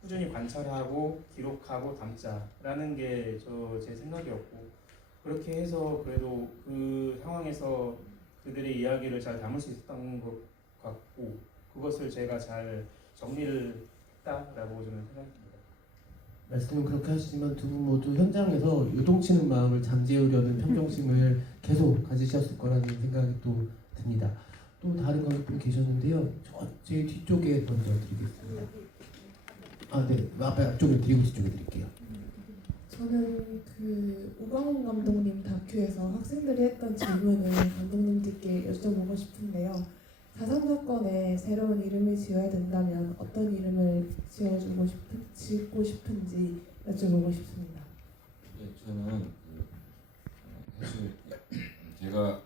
꾸준히 관찰하고 기록하고 담자라는 게 제 생각이었고 그렇게 해서 그래도 그 상황에서 그들의 이야기를 잘 담을 수 있었던 것 같고 그것을 제가 잘 정리를 했다라고 저는 생각합니다. 말씀은 그렇게 하시지만 두 분 모두 현장에서 요동치는 마음을 잠재우려는 평정심을 계속 가지셨을 거라는 생각이 또 듭니다. 또 다른 관객분 계셨는데요. 제 뒤쪽에 먼저 드리겠습니다. 네. 앞쪽에 드리고 뒤쪽에 드릴게요. 저는 그 우광훈 감독님 다큐에서 학생들이 했던 질문을 감독님들께 여쭤보고 싶은데요. 4.3 사건에 새로운 이름을 지어야 된다면 어떤 이름을 짓고 싶은지 여쭤보고 싶습니다. 저는 사실 제가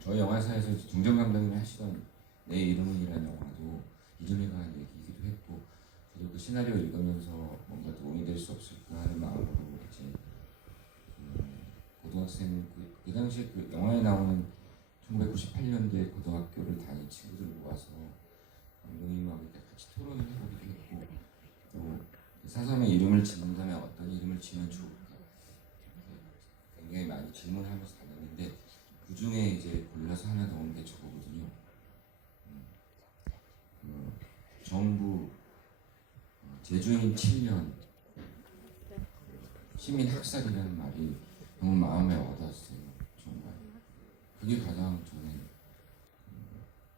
저희 영화사에서 중정 감독님이 하시던 내 이름은이라는 영화도 이름에 관한 얘기이기도 했고 저도 그 시나리오 읽으면서 뭔가 도움이 될 수 없을까 하는 마음으로 이제 고등학생 그 당시에 그 영화에 나오는 1998년도에 고등학교를 다닌 친구들을 모아서 감독님하고 같이 토론을 해보기도 했고 또 4.3의 이름을 짓는다면 어떤 이름을 지면 좋을까 굉장히 많이 질문하면서 다녔는데 그 중에 이제 골라서 하나 넣은 게 저거거든요. 정부 제주인 7년 시민 학살이라는 말이 너무 마음에 와닿았어요. 정말 그게 가장 저는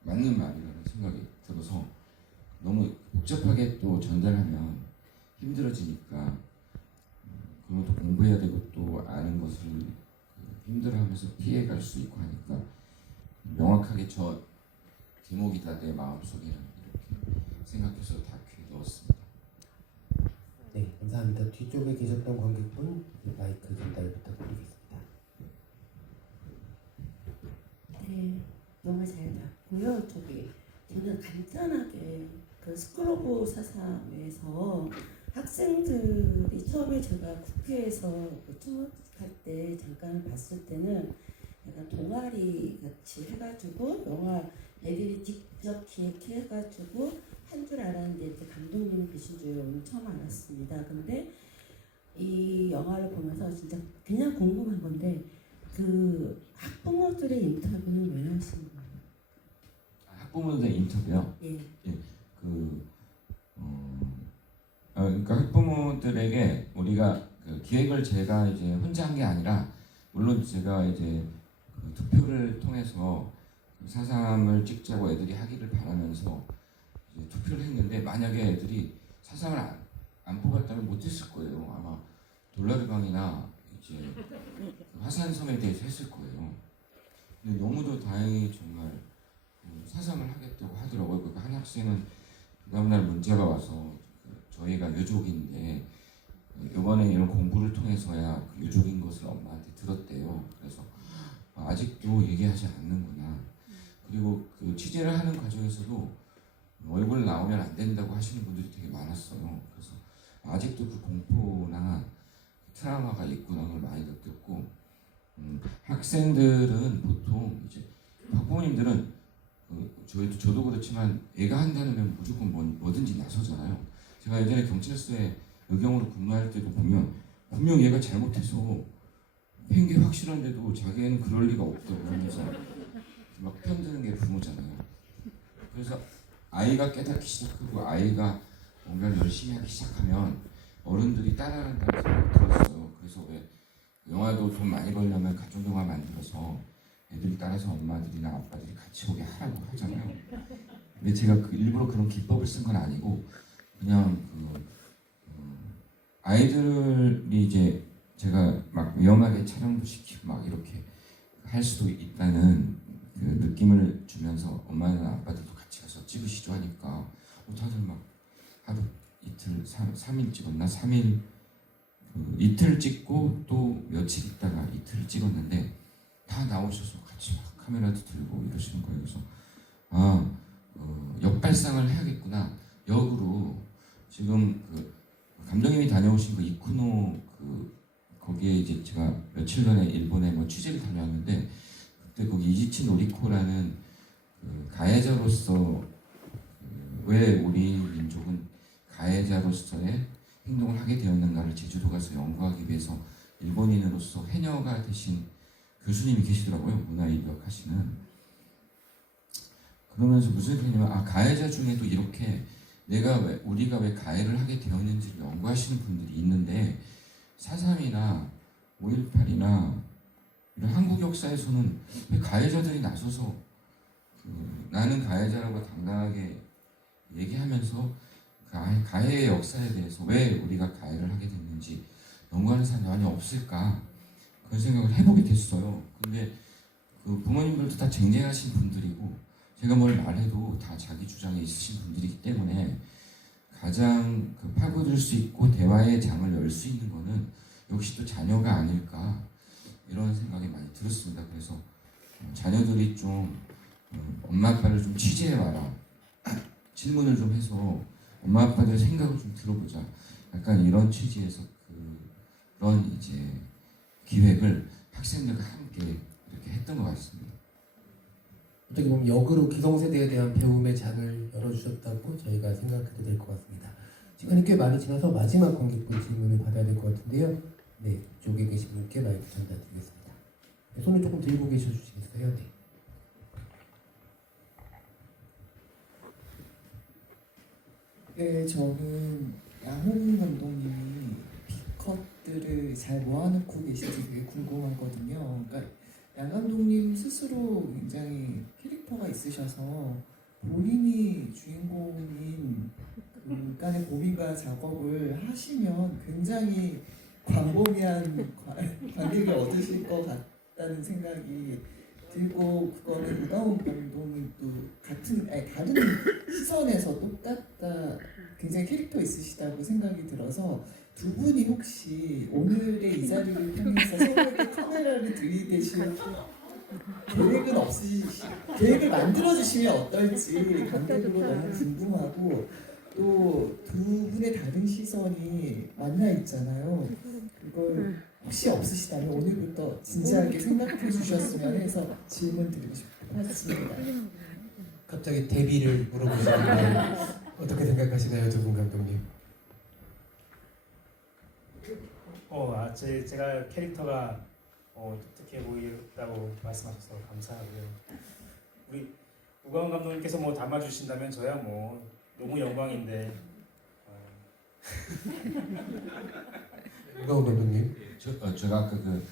맞는 말이라는 생각이 들어서 너무 복잡하게 또 전달하면 힘들어지니까 그러면 또 공부해야 되고 또 아는 것을 힘들어하면서 피해갈 수 있고 하니까 명확하게 저 제목이다 내 마음속에 이렇게 생각해서 다큐에 넣었습니다. 네, 감사합니다. 뒤쪽에 계셨던 관객분 마이크 전달 부탁드리겠습니다. 네, 너무 잘 봤고요. 저는 간단하게 그 스쿨오브 사상에서 학생들이 처음에 제가 국회에서 투숙할 때 잠깐 봤을 때는 약간 동아리 같이 해가지고 영화 애들이 직접 기획해가지고 한 줄 알았는데 이제 감독님이 계신 줄 오늘 처음 알았습니다. 근데 이 영화를 보면서 진짜 그냥 궁금한 건데 그 학부모들의 인터뷰는 왜 하시는 거예요? 학부모들의 인터뷰요? 예. 그러니까 학부모들에게 우리가 그 기획을 제가 이제 혼자 한 게 아니라 물론 제가 이제 그 투표를 통해서 4.3을 찍자고 애들이 하기를 바라면서 이제 투표를 했는데 만약에 애들이 4.3을 안 뽑았다면 못했을 거예요. 아마 돌라르방이나 이제 그 화산섬에 대해서 했을 거예요. 근데 너무도 다행히 정말 사상을 하겠다고 하더라고요. 그 한 학생은 그 다음날 문자가 와서 저희가 유족인데 이번에 이런 공부를 통해서야 그 유족인 것을 엄마한테 들었대요. 그래서 아직도 얘기하지 않는구나. 그리고 그 취재를 하는 과정에서도 얼굴 나오면 안 된다고 하시는 분들이 되게 많았어요. 그래서 아직도 그 공포나 트라우마가 있구나 걸 많이 느꼈고, 학생들은 보통 이제 학부모님들은 저도 그렇지만 애가 한다면 무조건 뭐든지 나서잖아요. 제가 예전에 경찰서에 의경으로 근무할 때도 보면 분명 얘가 잘못해서 팬 게 확실한데도 자기는 그럴 리가 없다고 하면서 막 편드는 게 부모잖아요. 그래서 아이가 깨닫기 시작하고 아이가 뭔가를 열심히 하기 시작하면 어른들이 따라한다는 생각이 들었어요. 그래서 왜 영화도 돈 많이 벌려면 가족 영화 만들어서 애들이 따라서 엄마들이나 아빠들이 같이 보게 하라고 하잖아요. 근데 제가 일부러 그런 기법을 쓴 건 아니고 그냥 아이들이 이제 제가 막 위험하게 촬영도 시키고 막 이렇게 할 수도 있다는 그 느낌을 주면서 엄마나 아빠들도 같이 가서 찍으시죠 하니까 다들 막 하루 이틀 3일 찍었나 3일 이틀 찍고 또 며칠 있다가 이틀을 찍었는데 다 나오셔서 같이 막 카메라도 들고 이러시는 거예요. 그래서 역발상을 해야겠구나. 역으로 지금 그 감독님이 다녀오신 그 이쿠노 거기에 이제 제가 며칠 전에 일본에 뭐 취재를 다녀왔는데 그때 거기 이지치 노리코라는 그 가해자로서 왜 우리 민족은 가해자로서의 행동을 하게 되었는가를 제주도 가서 연구하기 위해서 일본인으로서 해녀가 되신 교수님이 계시더라고요. 문화인력 하시는. 그러면서 무슨 얘기냐면 가해자 중에도 이렇게 우리가 왜 가해를 하게 되었는지를 연구하시는 분들이 있는데 4.3이나 5.18이나 이런 한국 역사에서는 왜 가해자들이 나서서 나는 가해자라고 당당하게 얘기하면서 가해의 역사에 대해서 왜 우리가 가해를 하게 됐는지 연구하는 사람이 많이 없을까 그런 생각을 해보게 됐어요. 근데 그 부모님들도 다 쟁쟁하신 분들이고 제가 뭘 말해도 다 자기 주장에 있으신 분들이기 때문에 가장 파고들 수 있고 대화의 장을 열 수 있는 거는 역시 또 자녀가 아닐까 이런 생각이 많이 들었습니다. 그래서 자녀들이 좀 엄마 아빠를 좀 취재해와라 질문을 좀 해서 엄마 아빠들 생각을 좀 들어보자 약간 이런 취지에서 그런 이제 기획을 학생들과 함께 이렇게 했던 것 같습니다. 어떻게 보면 역으로 기성세대에 대한 배움의 장을 열어주셨다고 저희가 생각해도 될 것 같습니다. 시간이 꽤 많이 지나서 마지막 관객분 질문을 받아야 될 것 같은데요. 네, 쪽에 계신 분께 마이크 전달드리겠습니다. 네, 손을 조금 들고 계셔 주시겠어요? 네. 네, 저는 양홍 감독님이 B컷들을 잘 모아놓고 계신지 되게 궁금하거든요. 그러니까 양 감독님 스스로 굉장히 캐릭터가 있으셔서 본인이 주인공인 간의 고민과 작업을 하시면 굉장히 광범위한 관객을 얻으실 것 같다는 생각이 들고 그거는 우가온 감독님도 다른 시선에서 똑같다 굉장히 캐릭터 있으시다고 생각이 들어서 두 분이 혹시 오늘의 이 자리를 통해서 서로에게 카메라를 들이대실 계획을 만들어주시면 어떨지 관객으로 너무 궁금하고 또 두 분의 다른 시선이 만나 있잖아요. 그걸 혹시 없으시다면 오늘부터 진지하게 생각해 주셨으면 해서 질문 드리고 싶습니다. 갑자기 데뷔를 물어보시는데 어떻게 생각하시나요, 두 분 감독님? 제가 캐릭터가 독특해 보인다고 말씀하셔서 감사하고요. 우리 우가원 감독님께서 뭐 담아주신다면 저야 뭐 너무 영광인데. 우가원 감독님? 제가 아까 그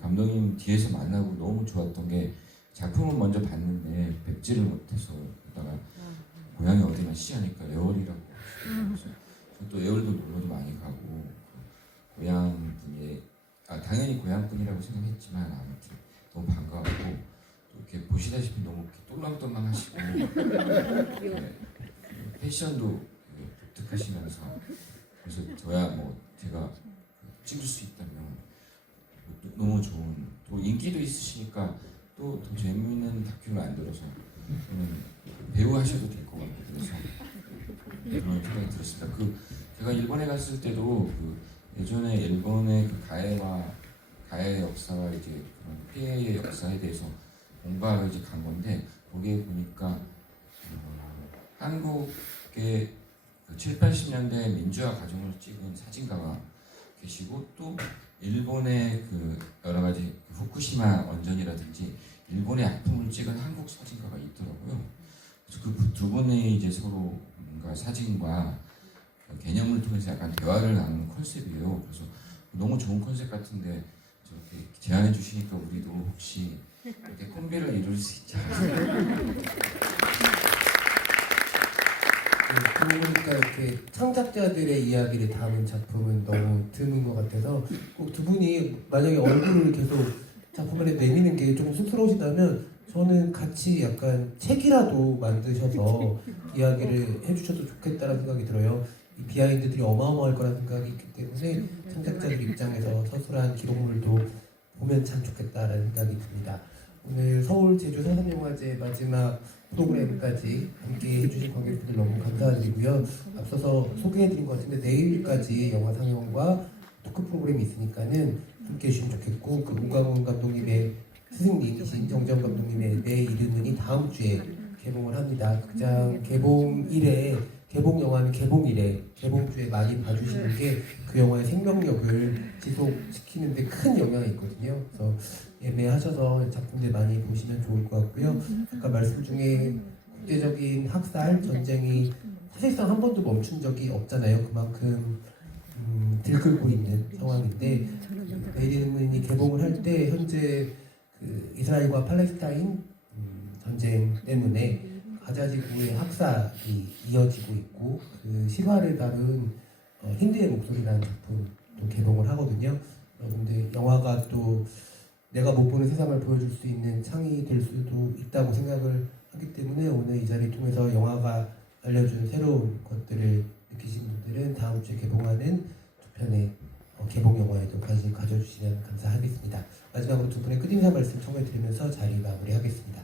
감독님 뒤에서 만나고 너무 좋았던 게 작품은 먼저 봤는데 뵙지를 못해서 그러다가 고향이 어디나 시하니까 애월이라고 그래서 또 애월도 놀러도 많이 가고 고향 분이 당연히 고향분이라고 생각했지만 아무튼 너무 반가웠고 또 이렇게 보시다시피 너무 이렇게 똘망똘망하시고 네, 패션도 독특하시면서 그래서 저야 뭐 제가 찍을 수 있다면 너무 좋은 또 인기도 있으시니까 또 더 재미있는 다큐를 만들어서 배우 하셔도 될 것 같고 그래서 그런 생각이 들었습니다. 그 제가 일본에 갔을 때도 그 예전에 일본의 그 가해 역사와 이제 그런 피해의 역사에 대해서 공부하러 이제 간 건데 거기에 보니까 한국의 그 7, 80년대 민주화 과정을 찍은 사진가가 계시고 또 일본의 그 여러 가지 후쿠시마 원전이라든지 일본의 아픔을 찍은 한국 사진가가 있더라고요. 그래서 그 두 분이 이제 서로 뭔가 사진과 개념을 통해서 약간 대화를 나누는 컨셉이에요. 그래서 너무 좋은 컨셉 같은데 저렇게 제안해 주시니까 우리도 혹시 이렇게 콤비를 이룰 수 있지 않을까. 보니까 이렇게 창작자들의 이야기를 담은 작품은 너무 드문 것 같아서 꼭 두 분이 만약에 얼굴을 계속 작품 안에 내미는 게 좀 쑥스러우시다면 저는 같이 약간 책이라도 만드셔서 이야기를 해주셔도 좋겠다는 생각이 들어요. 이 비하인드들이 어마어마할 거라는 생각이 있기 때문에 창작자들 입장에서 서술한 기록물도 보면 참 좋겠다라는 생각이 듭니다. 오늘 서울 제주 사상영화제 마지막 프로그램까지 함께 해주신 관객분들 너무 감사드리고요. 앞서서 소개해드린 것 같은데 내일까지 영화 상영과 토크 프로그램이 있으니까는 함께 해주시면 좋겠고 그 우광훈 감독님의 스승님이신 정재영 감독님의 내 이름은이 다음 주에 개봉을 합니다. 극장 개봉 영화는 개봉일에 개봉주에 많이 봐주시는 게 그 영화의 생명력을 지속시키는데 큰 영향이 있거든요. 그래서 예매하셔서 작품들 많이 보시면 좋을 것 같고요. 아까 말씀 중에 국제적인 학살 전쟁이 사실상 한 번도 멈춘 적이 없잖아요. 그만큼 들끓고 있는 상황인데 내일은 개봉을 할 때 현재 그 이스라엘과 팔레스타인 전쟁 때문에 가자 지구의 학살이 이어지고 있고 그 실화를 다룬 힌드의 목소리라는 작품도 개봉을 하거든요. 그런데 영화가 또 내가 못 보는 세상을 보여줄 수 있는 창이 될 수도 있다고 생각을 하기 때문에 오늘 이 자리를 통해서 영화가 알려준 새로운 것들을 느끼신 분들은 다음 주에 개봉하는 두 편의 개봉 영화에도 관심 가져주시면 감사하겠습니다. 마지막으로 두 분의 끝인사 말씀 청해드리면서 자리 마무리하겠습니다.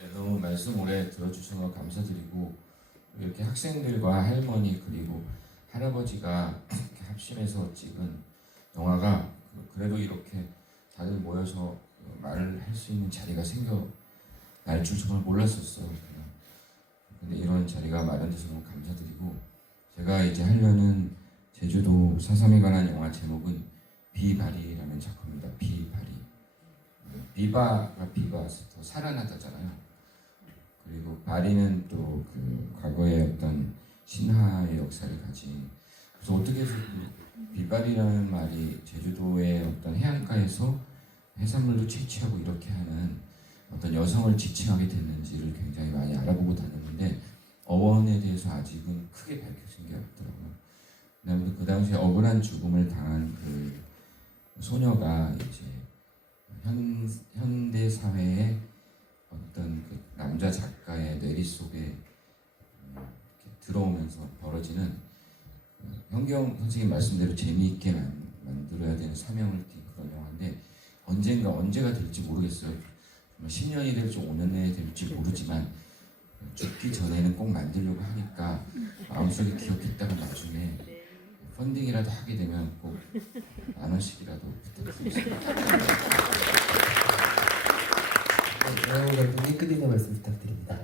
네, 너무 말씀 오래 들어주셔서 감사드리고 이렇게 학생들과 할머니 그리고 할아버지가 이렇게 합심해서 찍은 영화가 그래도 이렇게 다들 모여서 말을 할 수 있는 자리가 생겨날 줄 정말 몰랐었어요. 근데 이런 자리가 마련돼서 너무 감사드리고 제가 이제 하려는 제주도 4.3에 관한 영화 제목은 비바리라는 작품입니다. 비바리. 비바가 더 살아나다잖아요. 그리고 바리는 또 그 과거의 어떤 신화의 역사를 가진 그래서 어떻게 해서 비바리라는 말이 제주도의 어떤 해안가에서 해산물도 채취하고 이렇게 하는 어떤 여성을 지칭하게 됐는지를 굉장히 많이 알아보고 다녔는데 어원에 대해서 아직은 크게 밝혀진 게 없더라고요. 그다음에 그 당시에 억울한 죽음을 당한 그 소녀가 이제 현대 사회의 어떤 그 남자 작가의 뇌리 속에 이렇게 들어오면서 벌어지는 현경 선생님 말씀대로 재미있게 만들어야 되는 사명을 띈 그런 영화인데 언제가 될지 모르겠어요. 10년이 될지 5년이 될지 모르지만 죽기 전에는 꼭 만들려고 하니까 마음속에 기억했다가 나중에 펀딩이라도 하게 되면 꼭 10,000원씩이라도 부탁드리겠습니다. 우광훈 감독님 끝인사 말씀 부탁드립니다.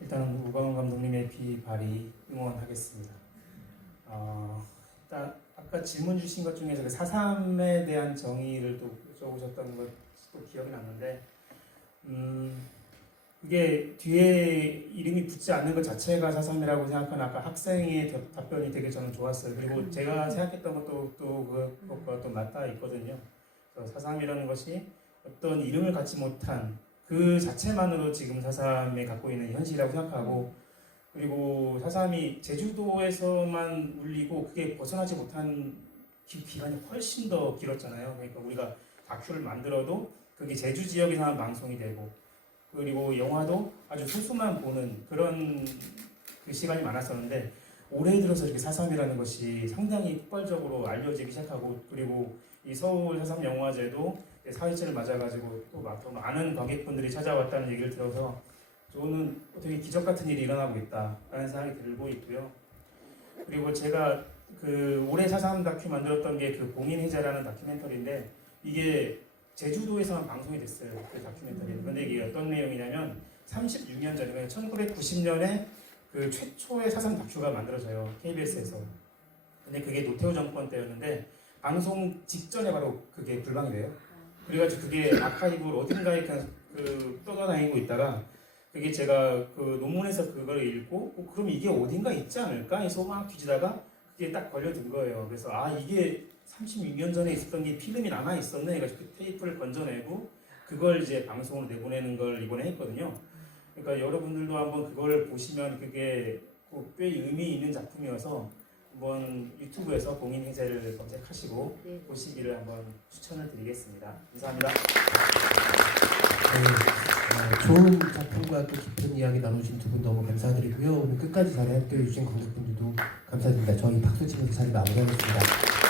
일단 우광훈 감독님의 비발이 응원하겠습니다. 일단 아까 질문 주신 것 중에서 그 4.3에 대한 정의를 또 여쭤보셨던 것도 기억이 났는데 그게 뒤에 이름이 붙지 않는 것 자체가 4.3이라고 생각하는 아까 학생의 답변이 되게 저는 좋았어요. 그리고 제가 생각했던 것도 또 그것과 또 맞닿아 있거든요. 4.3이라는 것이 어떤 이름을 갖지 못한 그 자체만으로 지금 4.3에 갖고 있는 현실이라고 생각하고 그리고 4.3이 제주도에서만 울리고 그게 벗어나지 못한 기간이 훨씬 더 길었잖아요. 그러니까 우리가 다큐를 만들어도 그게 제주 지역에서만 방송이 되고 그리고 영화도 아주 소수만 보는 그런 그 시간이 많았었는데 올해 들어서 이렇게 4.3이라는 것이 상당히 폭발적으로 알려지기 시작하고 그리고 이 서울 4.3 영화제도 4회째를 맞아가지고 또 많은 관객분들이 찾아왔다는 얘기를 들어서 저는 되게 기적 같은 일이 일어나고 있다라는 생각이 들고 있고요. 그리고 제가 그 올해 4.3 다큐 만들었던 게 그 봉인 해제라는 다큐멘터리인데 이게 제주도에서만 방송이 됐어요. 그 다큐멘터리. 그런데 이게 어떤 내용이냐면 36년 전에 1990년에 그 최초의 4.3 다큐가 만들어져요. KBS에서. 근데 그게 노태우 정권 때였는데 방송 직전에 바로 그게 불방이 돼요. 그래가지고 그게 아카이브 어딘가에 그냥 그 떠다니고 있다가 그게 제가 그 논문에서 그걸 읽고 그럼 이게 어딘가 있지 않을까 해서 막 뒤지다가 그게 딱 걸려든 거예요. 그래서 아 이게 36년 전에 있었던 게 필름이 남아 있었네. 그래서 그 테이프를 건져내고 그걸 이제 방송으로 내보내는 걸 이번에 했거든요. 그러니까 여러분들도 한번 그걸 보시면 그게 꽤 의미 있는 작품이어서 한번 유튜브에서 봉인 해제를 검색하시고 보시기를 한번 추천을 드리겠습니다. 감사합니다. 좋은 작품과 또 깊은 이야기 나누신 두 분 너무 감사드리고요. 오늘 끝까지 자리에 함께해 주신 관객분들도 감사드립니다. 저희 박수 치면서 자리 마무리하겠습니다.